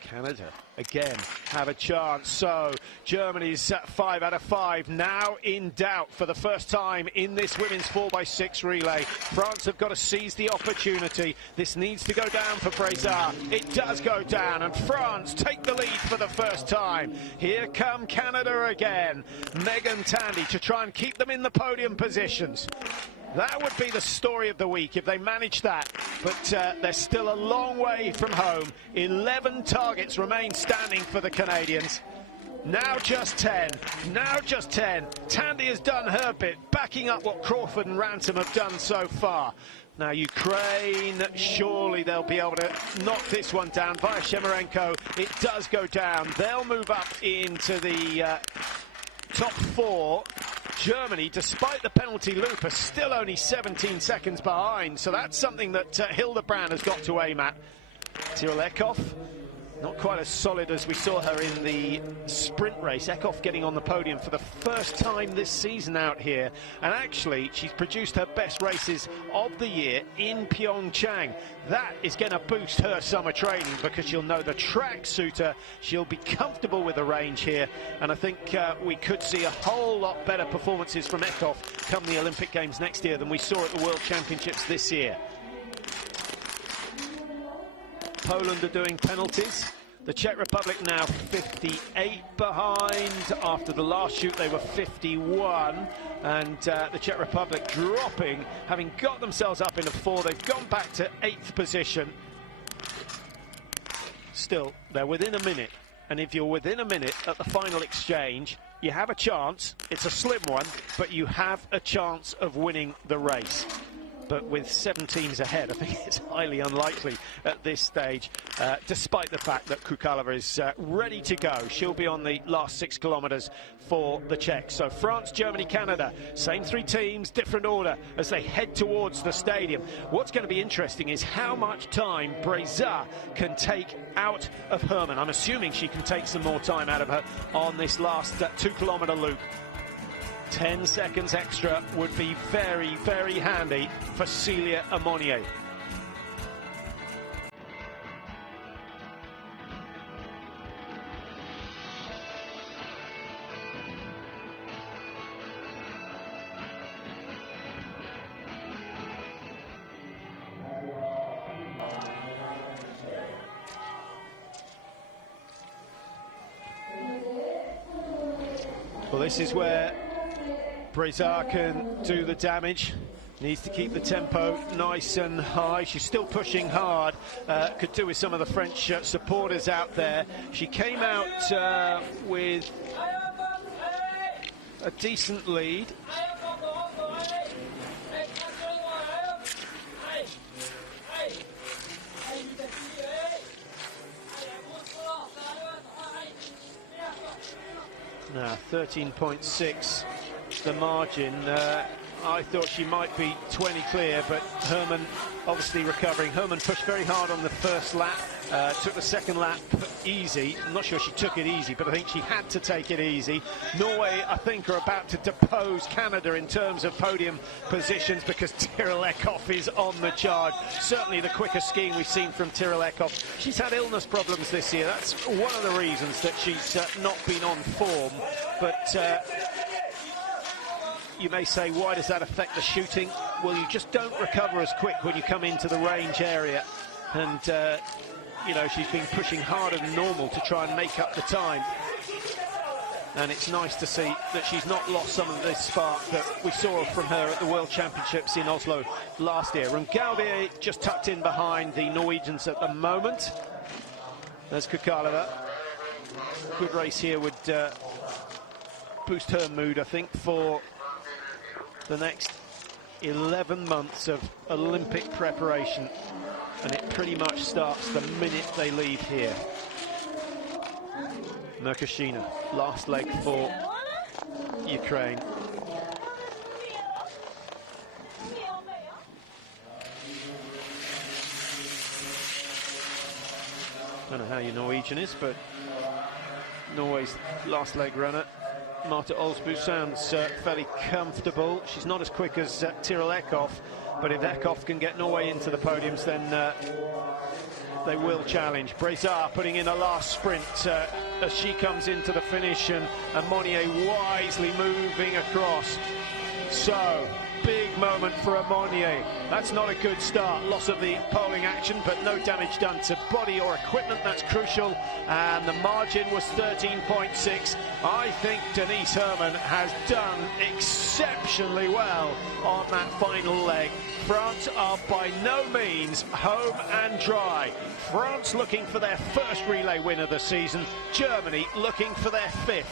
Canada again have a chance, so Germany's 5 out of 5 now in doubt for the first time in this women's 4x6 relay. France have got to seize the opportunity. This needs to go down for Breza. It does go down, and France take the lead for the first time. Here come Canada again. Megan Tandy to try and keep them in the podium positions. That would be the story of the week if they manage that, but they're still a long way from home. 11 targets remain standing for the Canadians. Now just 10. Now just 10. Tandy has done her bit, backing up what Crawford and Ransom have done so far. Now Ukraine, surely they'll be able to knock this one down. Via Shemerenko, it does go down. They'll move up into the top 4. Germany, despite the penalty loop, are still only 17 seconds behind, so that's something that Hildebrand has got to aim at. Tyrell Eckhoff, not quite as solid as we saw her in the sprint race. Eckhoff getting on the podium for the first time this season out here, and actually she's produced her best races of the year in PyeongChang. That is going to boost her summer training, because she'll know the track suitor, she'll be comfortable with the range here, and I think we could see a whole lot better performances from Eckhoff come the Olympic Games next year than we saw at the World Championships this year. Poland are doing penalties. The Czech Republic now 58 behind. After the last shoot, they were 51. And the Czech Republic dropping, having got themselves up in a 4. They've gone back to 8th position. Still, they're within a minute. And if you're within a minute at the final exchange, you have a chance. It's a slim one, but you have a chance of winning the race. But with 7 teams ahead, I think it's highly unlikely at this stage, despite the fact that Kukalova is ready to go. She'll be on the last 6 kilometres for the Czechs. So France, Germany, Canada, same 3 teams, different order as they head towards the stadium. What's going to be interesting is how much time Breza can take out of Herman. I'm assuming she can take some more time out of her on this last 2-kilometre loop. 10 seconds extra would be very, very handy for Celia Amonier. Well, this is where Breza can do the damage. Needs to keep the tempo nice and high. She's still pushing hard. Could do with some of the French supporters out there. She came out with a decent lead. Now 13.6 the margin. I thought she might be 20 clear, but Herman obviously recovering. Herman pushed very hard on the first lap, took the second lap easy. I'm not sure she took it easy, but I think she had to take it easy. Norway, I think, are about to depose Canada in terms of podium positions because Tyrell Eckhoff is on the charge. Certainly the quickest skiing we've seen from Tyrell Eckhoff. She's had illness problems this year. That's one of the reasons that she's not been on form. But you may say, why does that affect the shooting? Well, you just don't recover as quick when you come into the range area. And, you know, she's been pushing harder than normal to try and make up the time. And it's nice to see that she's not lost some of this spark that we saw from her at the World Championships in Oslo last year. And Gaudier just tucked in behind the Norwegians at the moment. There's Kukalova. Good race here would boost her mood, I think, for the next 11 months of Olympic preparation, and it pretty much starts the minute they leave here. Merkashina, last leg for Ukraine. Don't know how your Norwegian is, but Norway's last leg runner, Marta Olsbu, sounds fairly comfortable. She's not as quick as Tyrell Eckhoff, but if Eckhoff can get Norway into the podiums, then they will challenge. Breza putting in a last sprint as she comes into the finish, and Amonier wisely moving across. So, big moment for Amonier. That's not a good start. Loss of the poling action, but no damage done to body or equipment. That's crucial. And the margin was 13.6. I think Denise Herman has done exceptionally well on that final leg. France are by no means home and dry. France looking for their first relay win of the season. Germany looking for their 5th.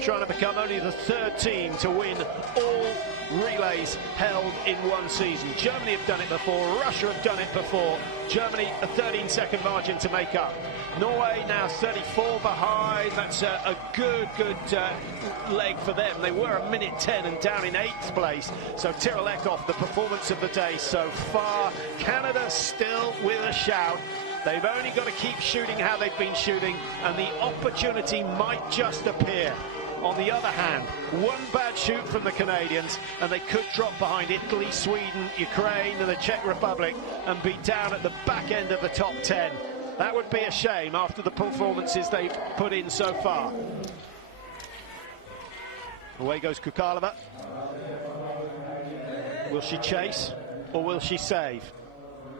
Trying to become only the 3rd team to win all relays held in one season. Germany have done it before, Russia have done it before. Germany a 13-second margin to make up. Norway now 34 behind. That's a good leg for them. They were a minute 10 and down in 8th place. So Tyrell Eckhoff, the performance of the day so far. Canada still with a shout. They've only got to keep shooting how they've been shooting, and the opportunity might just appear. On the other hand, one bad shoot from the Canadians, and they could drop behind Italy, Sweden, Ukraine, and the Czech Republic, and be down at the back end of the top 10. That would be a shame after the performances they've put in so far. Away goes Kukalova. Will she chase, or will she save?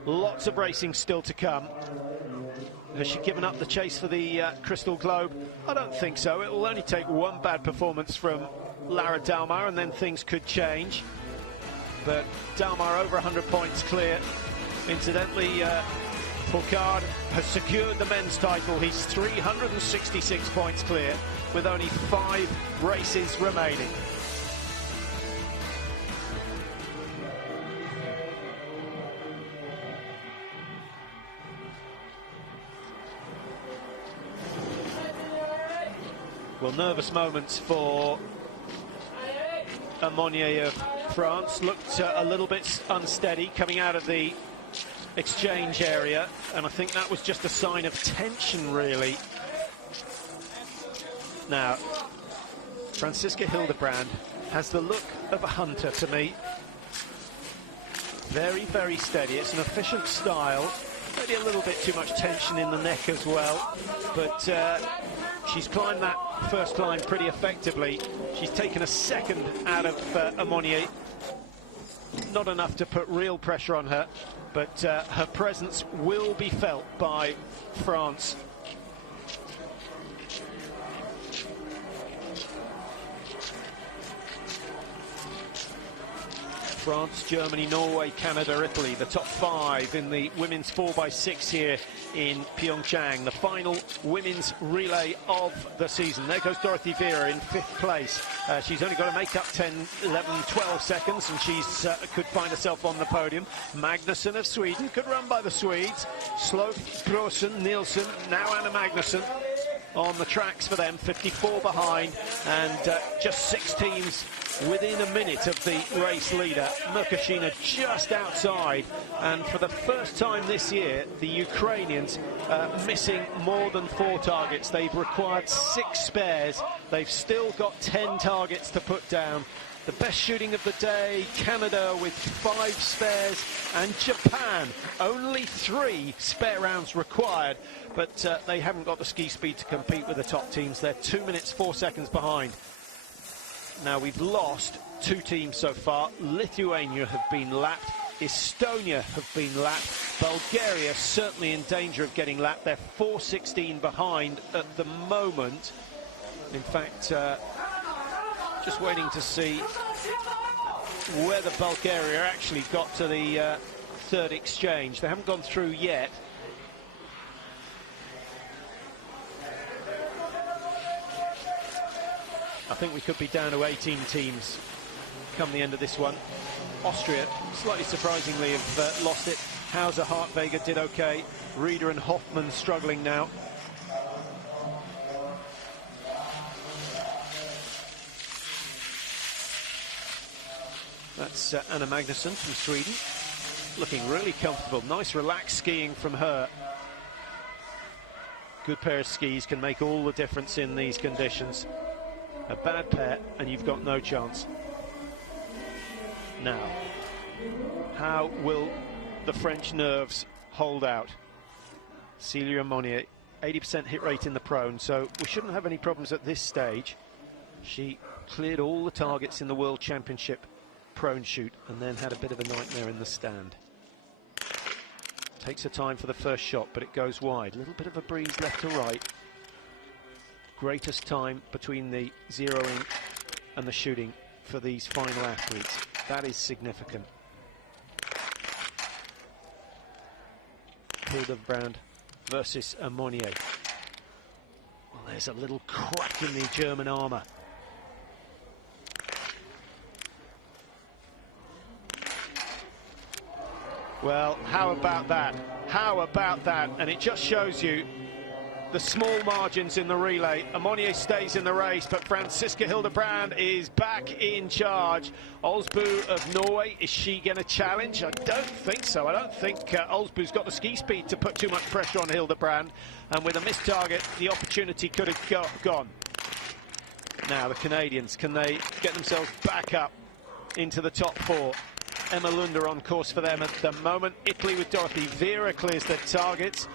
Lots of racing still to come. Has she given up the chase for the Crystal Globe? I don't think so. It will only take one bad performance from Lara Dalmar and then things could change. But Dalmar over 100 points clear. Incidentally, Fourcade has secured the men's title. He's 366 points clear with only 5 races remaining. Well, nervous moments for Monnier of France. Looked a little bit unsteady coming out of the exchange area, and I think that was just a sign of tension, really. Now, Franziska Hildebrand has the look of a hunter to me. Very, very steady. It's an efficient style. Maybe a little bit too much tension in the neck as well, but she's climbed that first climb pretty effectively. She's taken a second out of Monnier. Not enough to put real pressure on her, but her presence will be felt by France. France, Germany, Norway, Canada, Italy, the top 5 in the women's 4x6 here in PyeongChang. The final women's relay of the season. There goes Dorothy Vera in 5th place. She's only got to make up 10, 11, 12 seconds, and she's could find herself on the podium. Magnusson of Sweden could run by the Swedes. Sloth, Brosen, Nielsen, now Anna Magnusson on the tracks for them, 54 behind, and just 6 teams within a minute of the race leader. Merkashina just outside, and for the first time this year, the Ukrainians missing more than 4 targets. They've required 6 spares. They've still got 10 targets to put down. The best shooting of the day, Canada with 5 spares, and Japan, only 3 spare rounds required, but they haven't got the ski speed to compete with the top teams. They're 2 minutes 4 seconds behind. Now, we've lost 2 teams so far. Lithuania have been lapped, Estonia have been lapped, Bulgaria certainly in danger of getting lapped. They're 4:16 behind at the moment. In fact, just waiting to see whether Bulgaria actually got to the 3rd exchange. They haven't gone through yet. I think we could be down to 18 teams come the end of this one. Austria, slightly surprisingly, have lost it. Hauser, Hartwege did okay. Rieder and Hoffmann struggling now. That's Anna Magnusson from Sweden, looking really comfortable. Nice relaxed skiing from her. Good pair of skis can make all the difference in these conditions. A bad pair and you've got no chance. Now, how will the French nerves hold out? Celia Monnier, 80% hit rate in the prone, so we shouldn't have any problems at this stage. She cleared all the targets in the World Championship prone shoot and then had a bit of a nightmare in the stand. Takes her time for the first shot, but it goes wide. A little bit of a breeze left to right. Greatest time between the zeroing and the shooting for these final athletes. That is significant. Hildebrand versus Monnier. Well, there's a little crack in the German armour. Well, how about that? How about that? And it just shows you the small margins in the relay. Monnier stays in the race, but Franziska Hildebrand is back in charge. Olsbu of Norway, is she going to challenge? I don't think so. I don't think Olsbu's got the ski speed to put too much pressure on Hildebrand. And with a missed target, the opportunity could have gone. Now, the Canadians, can they get themselves back up into the top 4? Emma Lunder on course for them at the moment. Italy with Dorothy Vera clears their targets.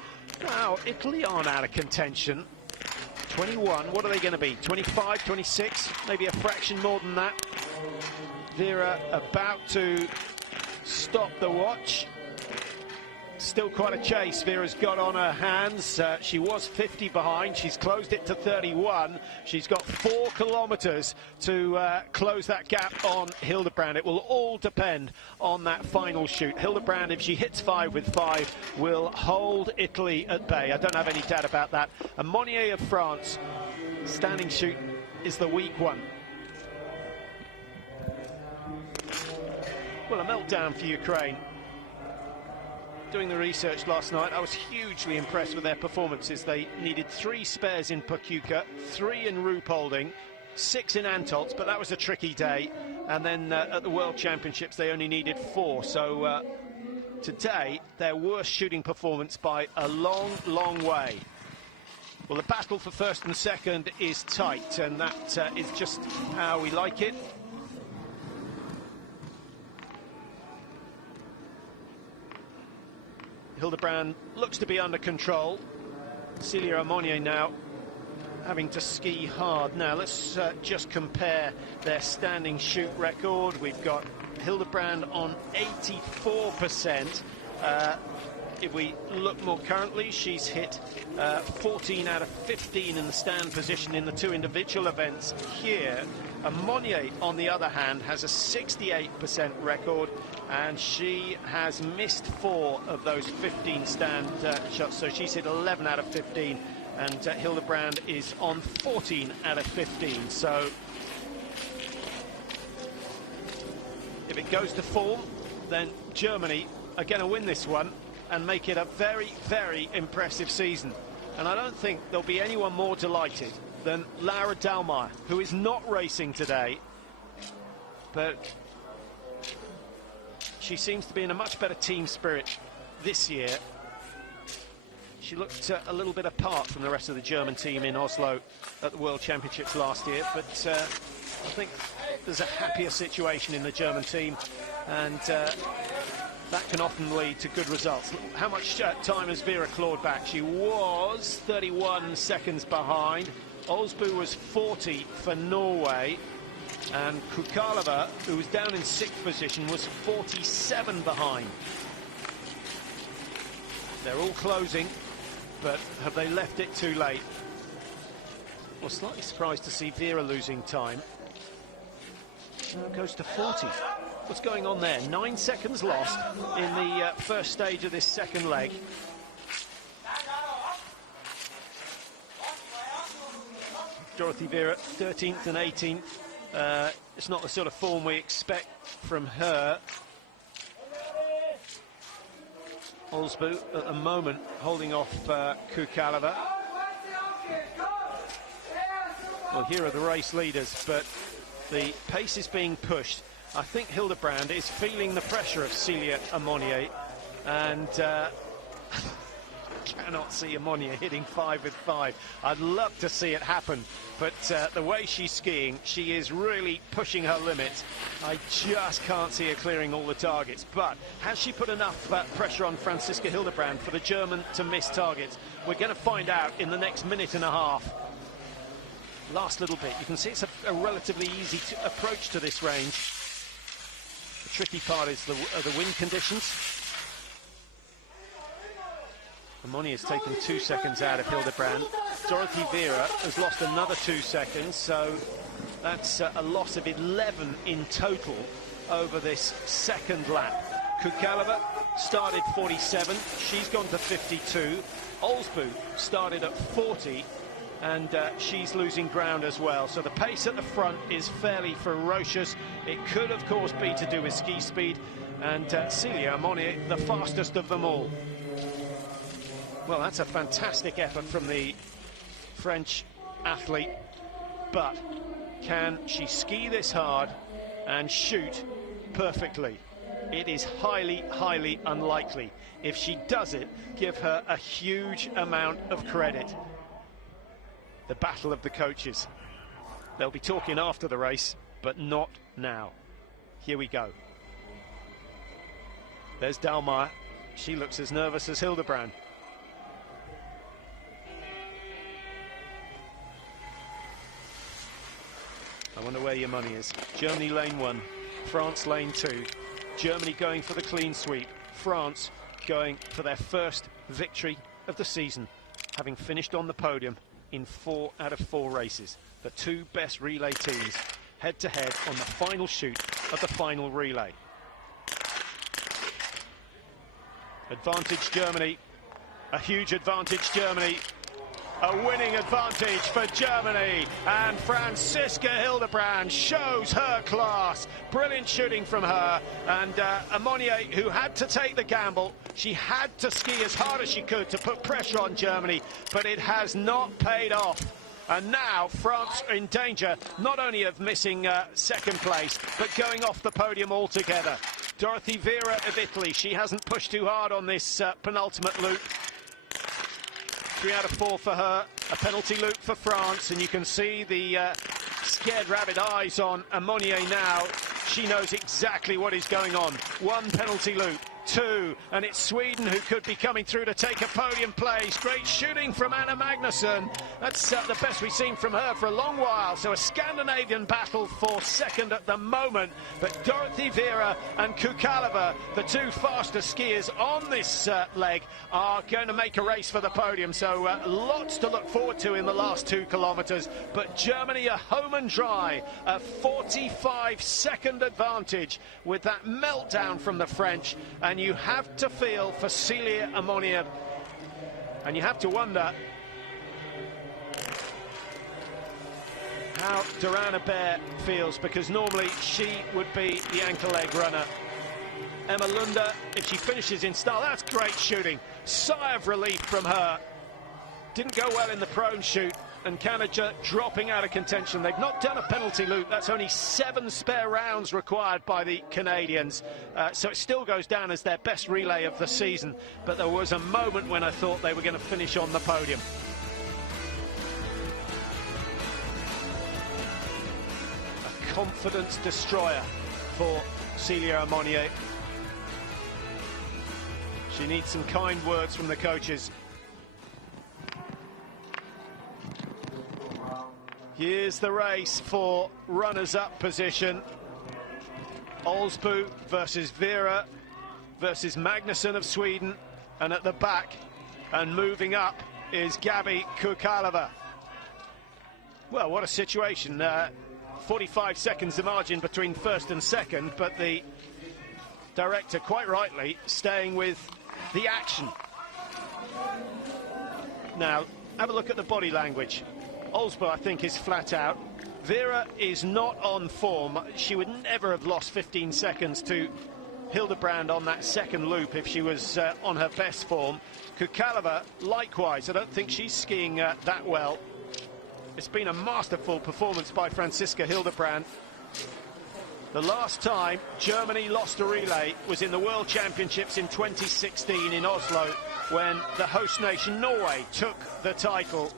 Now, Italy aren't out of contention. 21, what are they going to be? 25, 26, maybe a fraction more than that. Vera about to stop the watch. still quite a chase Vera's got on her hands. She was 50 behind. She's closed it to 31. She's got 4 kilometers to close that gap on Hildebrand. It will all depend on that final shoot. Hildebrand, if she hits 5 with 5, will hold Italy at bay. I don't have any doubt about that. And Monnier of France, standing shoot is the weak one. Well, a meltdown for Ukraine. Doing the research last night, I was hugely impressed with their performances. They needed 3 spares in PyeongChang, 3 in Ruhpolding, 6 in Antolz, but that was a tricky day. And then at the World Championships, they only needed 4. So today, their worst shooting performance by a long, long way. Well, the battle for first and second is tight, and that is just how we like it. Hildebrand looks to be under control. Celia Monnier now having to ski hard. Now let's just compare their standing shoot record. We've got Hildebrand on 84%. If we look more currently, she's hit 14 out of 15 in the stand position in the 2 individual events here. Monnier, on the other hand, has a 68% record, and she has missed 4 of those 15 stand shots, so she's hit 11 out of 15, and Hildebrand is on 14 out of 15. So if it goes to form, then Germany are going to win this one and make it a very, very impressive season. And I don't think there'll be anyone more delighted than Laura Dahlmeier, who is not racing today, but she seems to be in a much better team spirit this year. She looked a little bit apart from the rest of the German team in Oslo at the World Championships last year, but I think there's a happier situation in the German team, and that can often lead to good results. How much time has Vera clawed back? She was 31 seconds behind. Olsbu was 40 for Norway, and Kukalova, who was down in 6th position, was 47 behind. They're all closing, but have they left it too late? Well, slightly surprised to see Vera losing time. Now it goes to 40. What's going on there? 9 seconds lost in the first stage of this second leg. Dorothy Vera, 13th and 18th. It's not the sort of form we expect from her. Olsbu at the moment holding off Kukalova. Well, here are the race leaders, but the pace is being pushed. I think Hildebrand is feeling the pressure of Celia Monnier, and cannot see Monnier hitting 5 with 5. I'd love to see it happen, but the way she's skiing, she is really pushing her limits. I just can't see her clearing all the targets. But has she put enough pressure on Franziska Hildebrand for the German to miss targets? We're going to find out in the next minute and a half. Last little bit. You can see it's a relatively easy approach to this range. The tricky part is the wind conditions. Monnier has taken 2 seconds out of Hildebrand. Dorothy Vera has lost another 2 seconds, so that's a loss of 11 in total over this second lap. Kukalova started 47, she's gone to 52. Olsbu started at 40, and she's losing ground as well. So the pace at the front is fairly ferocious. It could, of course, be to do with ski speed, and Celia Monnier, the fastest of them all. Well, that's a fantastic effort from the French athlete, but can she ski this hard and shoot perfectly? It is highly, highly unlikely. If she does it, give her a huge amount of credit. The battle of the coaches. They'll be talking after the race, but not now. Here we go. There's Dahlmeier. She looks as nervous as Hildebrand. I wonder where your money is. Germany lane 1, France lane 2. Germany going for the clean sweep. France going for their first victory of the season, having finished on the podium in 4 out of 4 races. The two best relay teams head-to-head on the final shoot of the final relay. Advantage Germany, a huge advantage Germany, a winning advantage for Germany, and Franziska Hildebrand shows her class. Brilliant shooting from her, and Amonier, who had to take the gamble, she had to ski as hard as she could to put pressure on Germany, but it has not paid off. And now France are in danger not only of missing second place, but going off the podium altogether. Dorothy Vera of Italy, she hasn't pushed too hard on this penultimate loop. 3 out of 4 for her, a penalty loop for France, and you can see the scared rabbit eyes on Amonier now. She knows exactly what is going on. 1 penalty loop, 2, and it's Sweden who could be coming through to take a podium place. Great shooting from Anna Magnusson. That's the best we've seen from her for a long while. So a Scandinavian battle for second at the moment, but Dorothy Vera and Kukalova, the two fastest skiers on this leg, are going to make a race for the podium. So lots to look forward to in the last 2 kilometers, but Germany are home and dry. A 45-second advantage with that meltdown from the French, and you have to feel for Celia Amonier, and you have to wonder how Duran Abert feels, because normally she would be the ankle leg runner. Emma Lunder, if she finishes in style, that's great shooting. Sigh of relief from her. Didn't go well in the prone shoot, and Canada dropping out of contention. They've not done a penalty loop. That's only 7 spare rounds required by the Canadians. So it still goes down as their best relay of the season. But there was a moment when I thought they were going to finish on the podium. A confidence destroyer for Celia Amonier. She needs some kind words from the coaches. Here's the race for runners-up position. Olsbu versus Vera versus Magnusson of Sweden, and at the back and moving up is Gabi Kukalova. Well, what a situation. 45 seconds the margin between first and second, but the director quite rightly staying with the action. Now, have a look at the body language. Olsbu, I think, is flat out. Vera is not on form. She would never have lost 15 seconds to Hildebrand on that second loop if she was on her best form. Kukalova, likewise. I don't think she's skiing that well. It's been a masterful performance by Franziska Hildebrand. The last time Germany lost a relay was in the World Championships in 2016 in Oslo, when the host nation Norway took the title.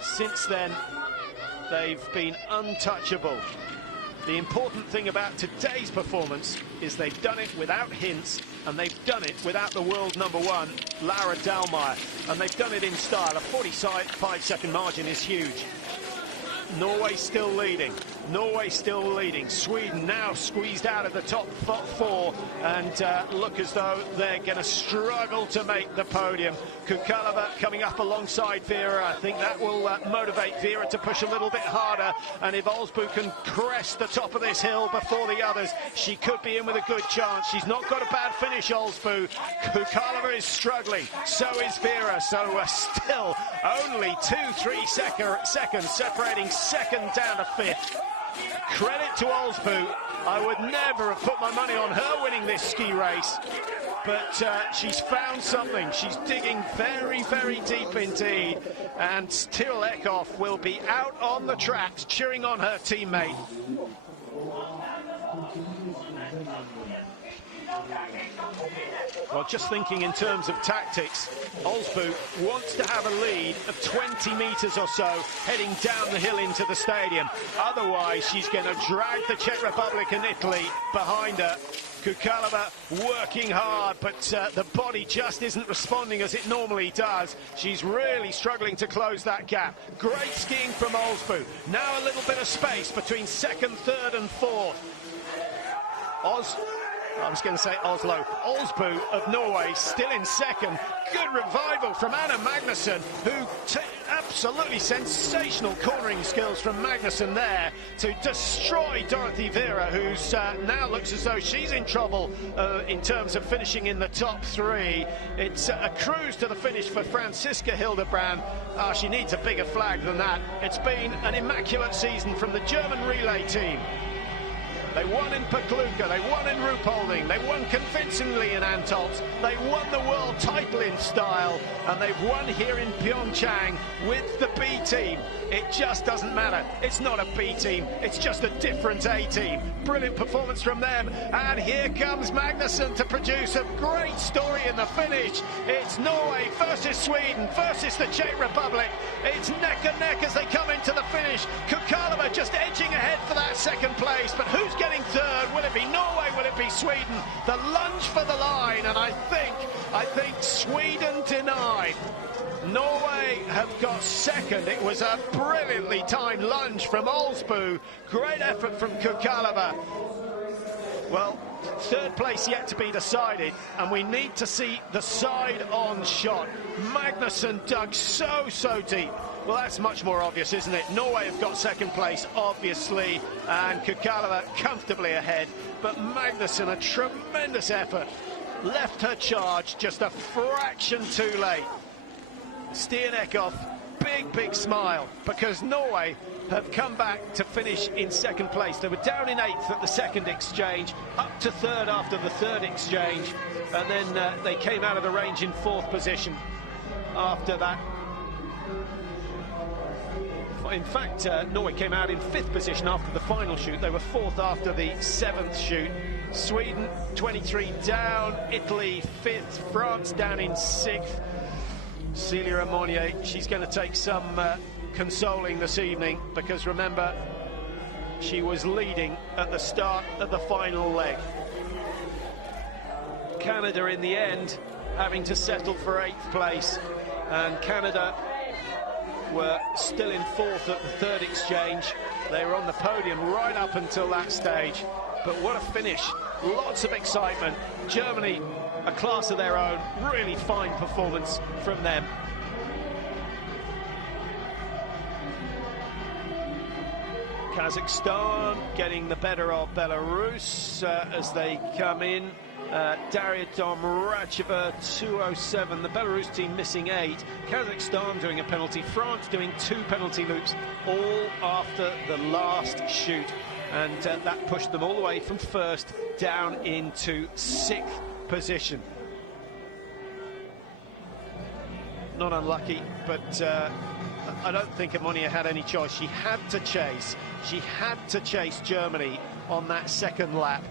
Since then, they've been untouchable. The important thing about today's performance is they've done it without Hintz, and they've done it without the world #1, Laura Dahlmeier, and they've done it in style. A 45-second margin is huge. Norway still leading. Norway still leading. Sweden now squeezed out of the top 4 and look as though they're going to struggle to make the podium. Kukalova coming up alongside Vera. I think that will motivate Vera to push a little bit harder, and if Olsbu can crest the top of this hill before the others, she could be in with a good chance. She's not got a bad finish, Olsbu. Kukalova is struggling, so is Vera, so still only 2-3 seconds separating second down to fifth. Credit to Olsbu. I would never have put my money on her winning this ski race, but she's found something. She's digging very, very deep indeed, and Tyrell Eckhoff will be out on the tracks cheering on her teammate. Well, just thinking in terms of tactics, Olsbu wants to have a lead of 20 meters or so heading down the hill into the stadium. Otherwise, she's going to drag the Czech Republic and Italy behind her. Kukalova working hard, but the body just isn't responding as it normally does. She's really struggling to close that gap. Great skiing from Olsbu. Now a little bit of space between second, third and fourth. I was going to say Oslo. Osbu of Norway still in second. Good revival from Anna Magnusson, who absolutely sensational cornering skills from Magnusson there to destroy Dorothy Vera, who's now looks as though she's in trouble in terms of finishing in the top three. It's a cruise to the finish for Franziska Hildebrand. She needs a bigger flag than that. It's been an immaculate season from the German relay team. They won in Pekluka, they won in Ruhpolding, they won convincingly in Antolz, they won the world title in style, and they've won here in PyeongChang with the B team. It just doesn't matter. It's not a B team, it's just a different A team. Brilliant performance from them, and here comes Magnusson to produce a great story in the finish. It's Norway versus Sweden versus the Czech Republic. It's neck and neck as they come into the finish. Kukalova just edging ahead for that second place, but who's getting third? Will it be Norway? Will it be Sweden? The lunge for the line, and I think Sweden denied. Norway have got second. It was a brilliantly timed lunge from Olsbu. Great effort from Kukalova. Well, third place yet to be decided, and we need to see the side-on shot. Magnusson dug so deep. Well, that's much more obvious, isn't it? Norway have got second place, obviously, and Kukalova comfortably ahead. But Magnusson, a tremendous effort. Left her charge just a fraction too late. Stiernekov, big smile, because Norway have come back to finish in second place. They were down in 8th at the second exchange, up to third after the third exchange, and then they came out of the range in 4th position after that. In fact, Norway came out in 5th position after the final shoot. They were 4th after the 7th shoot. Sweden 23 down, Italy 5th, France down in 6th. Celia Amonier, she's going to take some consoling this evening, because remember, she was leading at the start of the final leg. Canada in the end having to settle for 8th place, and Canada were still in 4th at the third exchange. They were on the podium right up until that stage, but what a finish. Lots of excitement. Germany, a class of their own. Really fine performance from them. Kazakhstan getting the better of Belarus as they come in. Daria Domracheva 207. The Belarus team missing 8. Kazakhstan doing a penalty. France doing 2 penalty loops, all after the last shoot. And that pushed them all the way from 1st down into 6th position. Not unlucky, but I don't think Ammonia had any choice. She had to chase. She had to chase Germany on that second lap.